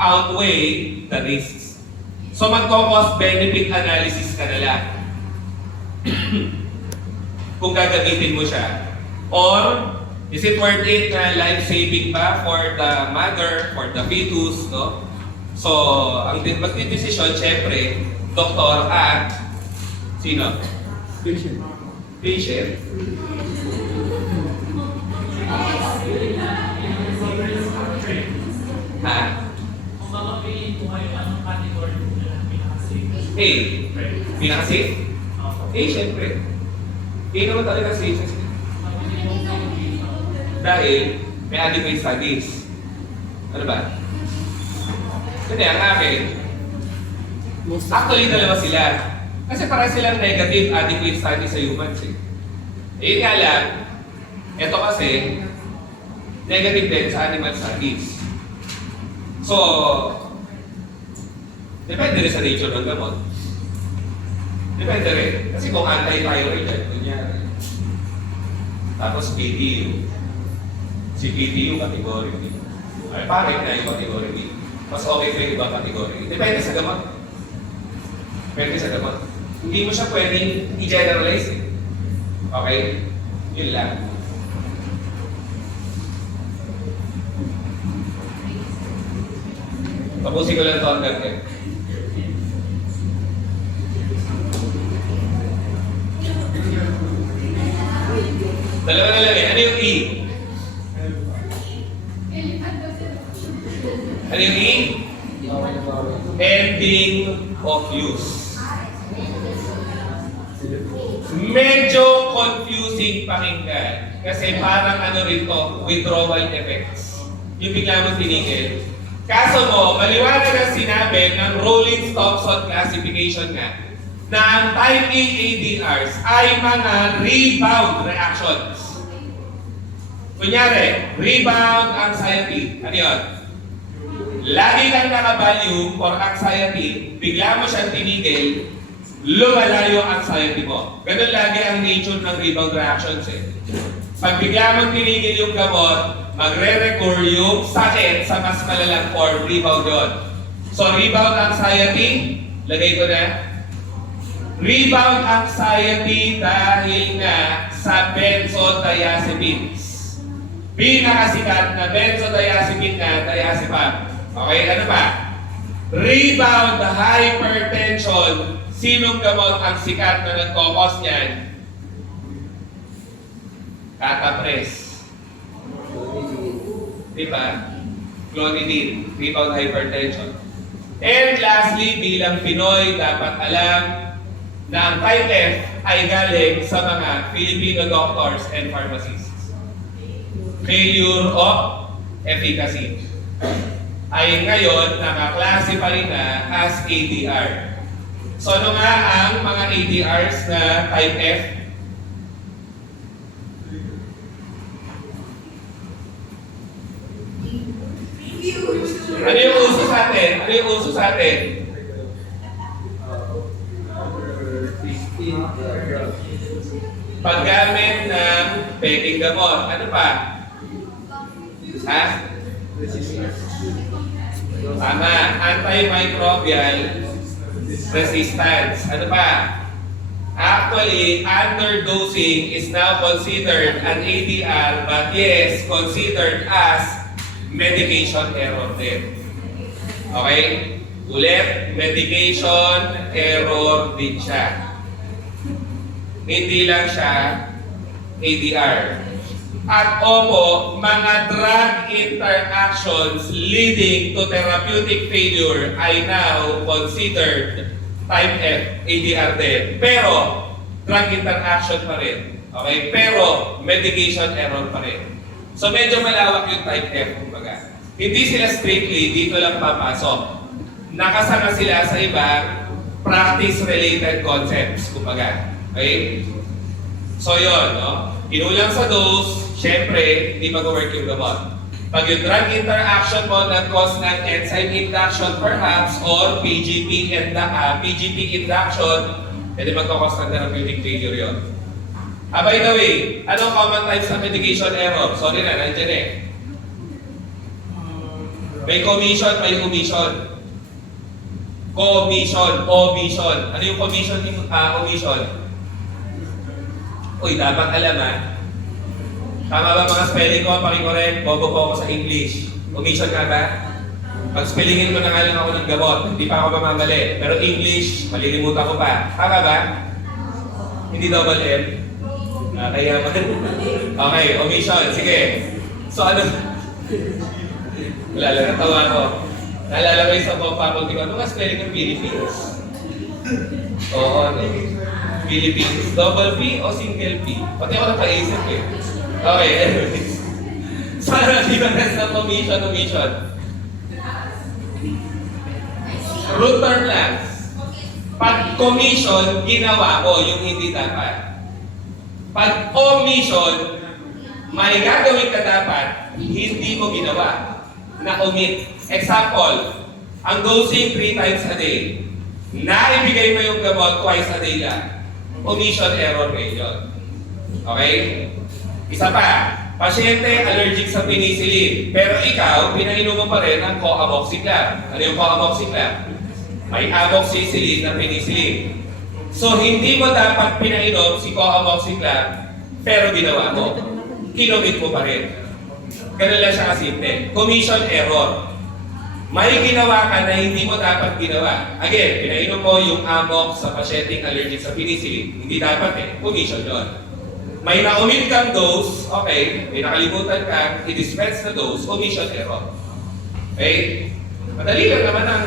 outweigh the risks. So magko-cost benefit analysis ka na lang. Kung gagamitin mo siya. Or, is it worth it na life-saving ba for the mother, for the fetus, no? So, ang magdidesisyon, syempre, doktor at sino? Patient. Patient. Ha? Kung makapiliin ko kayo, anong category mo na lang pinaka-safe? A. Pinaka-safe? A, syempre. A naman talaga safe. Dahil may adequate studies. Ano ba? Kasi ang akin, actually dalawa sila. Kasi para silang negative adequate studies sa humans eh. Eh nga lang, ito kasi, negative din sa animal studies. So, depende rin sa nature ng gamot. Depende rin. Kasi kung anti-thyroid yan, kunyari. Tapos PTU. Si PTU category B. Ay, pangit na yung category B. Mas okay pa yung ibang category. Depende sa gamot. Depende sa gamot. Hindi mo siya pwedeng i-generalize eh. Okay? Yun lang. Tapusin ko lang ito hanggang eh. Dalawa na lang eh. Ano yung E? Ano yung E? Ending of use. Medyo confusing pakinggan. Kasi parang ano rin to, withdrawal effects. Yung bigla mong tinigil. Kaso mo, maliwanag ang sinabi ng Rowling-Thompson classification nga na ang type A ADRs ay mga rebound reactions. Kunyari, rebound anxiety. Ano yun? Lagi kang naka-value for anxiety, bigla mo siyang tinigil, lumalayo ang anxiety mo. Ganun lagi ang nature ng rebound reactions eh. Pag bigla mong tinigil yung gamot, magre-recur yung sakit sa mas malalang form, rebound yun. So, rebound anxiety, lagay ko na. Rebound anxiety dahil nga sa benzodiazepines. Pinakasikat na benzodiazepine na diazepam. Okay, ano pa? Rebound hypertension. Sinong gamot ang sikat na nagkokos niyan? Catapres. Diba? Clonidine. Rebound hypertension. And lastly, bilang Pinoy, dapat alam na ang type F ay galing sa mga Filipino doctors and pharmacists. Failure of efficacy ay ngayon naka-classify na as ADR. So ano nga ang mga ADRs na type F? Ano yung uso sa atin? Ano yung uso sa atin? Paggamit ng peking gamot. Ano pa? Ha? Tama. Antimicrobial resistance. Ano pa? Actually, underdosing is now considered an ADR, but yes, considered as medication error din. Okay? Ulit, medication error din siya. Hindi lang siya ADR. At opo, mga drug interactions leading to therapeutic failure ay now considered type F, ADR din. Pero, drug interaction pa rin. Okay? Pero, medication error pa rin. So, medyo malawak yung type F, kumbaga. Hindi sila strictly dito lang papasok. Nakasama sila sa ibang practice-related concepts, kumbaga. Okay? So, yun, no? Inulang sa dose, syempre, hindi mag-work yung gamot. Pag yung drug interaction mo nag-cause ng enzyme induction perhaps or PGP induction, pwede magkakos ng therapeutic failure yun. By the way, anong common types ng medication error? Sorry na, nandiyan eh. May commission, may omission. Omission. Ano yung commission? Omission. Uy, dapat alam ha. Tama ba mga spelling ko? Pakicorrect. Bobo po ako sa English. Omission nga ba? Pag spellingin mo na nga lang ako ng gamot, hindi pa ako mamamali. Pero English, malilimutan ko pa. Tama ba? Hindi double M? Kaya man. Okay, omission. Sige. So ano? Wala lang, natawa ko. Naalala ko yung sa faculty ko, ano nga spelling ng Philippines? Oo, ano? Philippines. Double P o single P? Pati ako napaisip eh. Okay, anyways. So, ano ang difference ng omission? Root term lang. Pag commission, ginawa ko yung hindi dapat. Pag omission, may gagawin ka dapat, hindi mo ginawa. Na-omit. Example, ang dosing 3 times a day. Naibigay mo yung gamot twice a day lang. Omission error ngayon yun. Okay? Isa pa, pasyente allergic sa penicillin. Pero ikaw, pinainom mo pa rin ang coamoxiclav. Ano yung coamoxiclav? May amoxicillin na penicillin. So, hindi mo dapat pinainom si coamoxiclav, pero ginawa mo. Kinomit mo pa rin. Ganun lang siya kasimple. Commission error. May ginawa ka na hindi mo dapat ginawa. Again, pinainom mo yung amox sa pasyenteng allergic sa penicillin. Hindi dapat eh. Commission yun. May na-omit kang dose, okay, may nakalimutan kang i-dispense na dose, omission error. Okay? Madali lang naman ang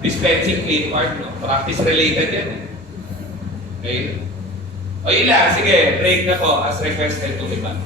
dispensing clean part, no? Practice related yan eh. Okay? O yun lang, sige, break na po as requested to iba.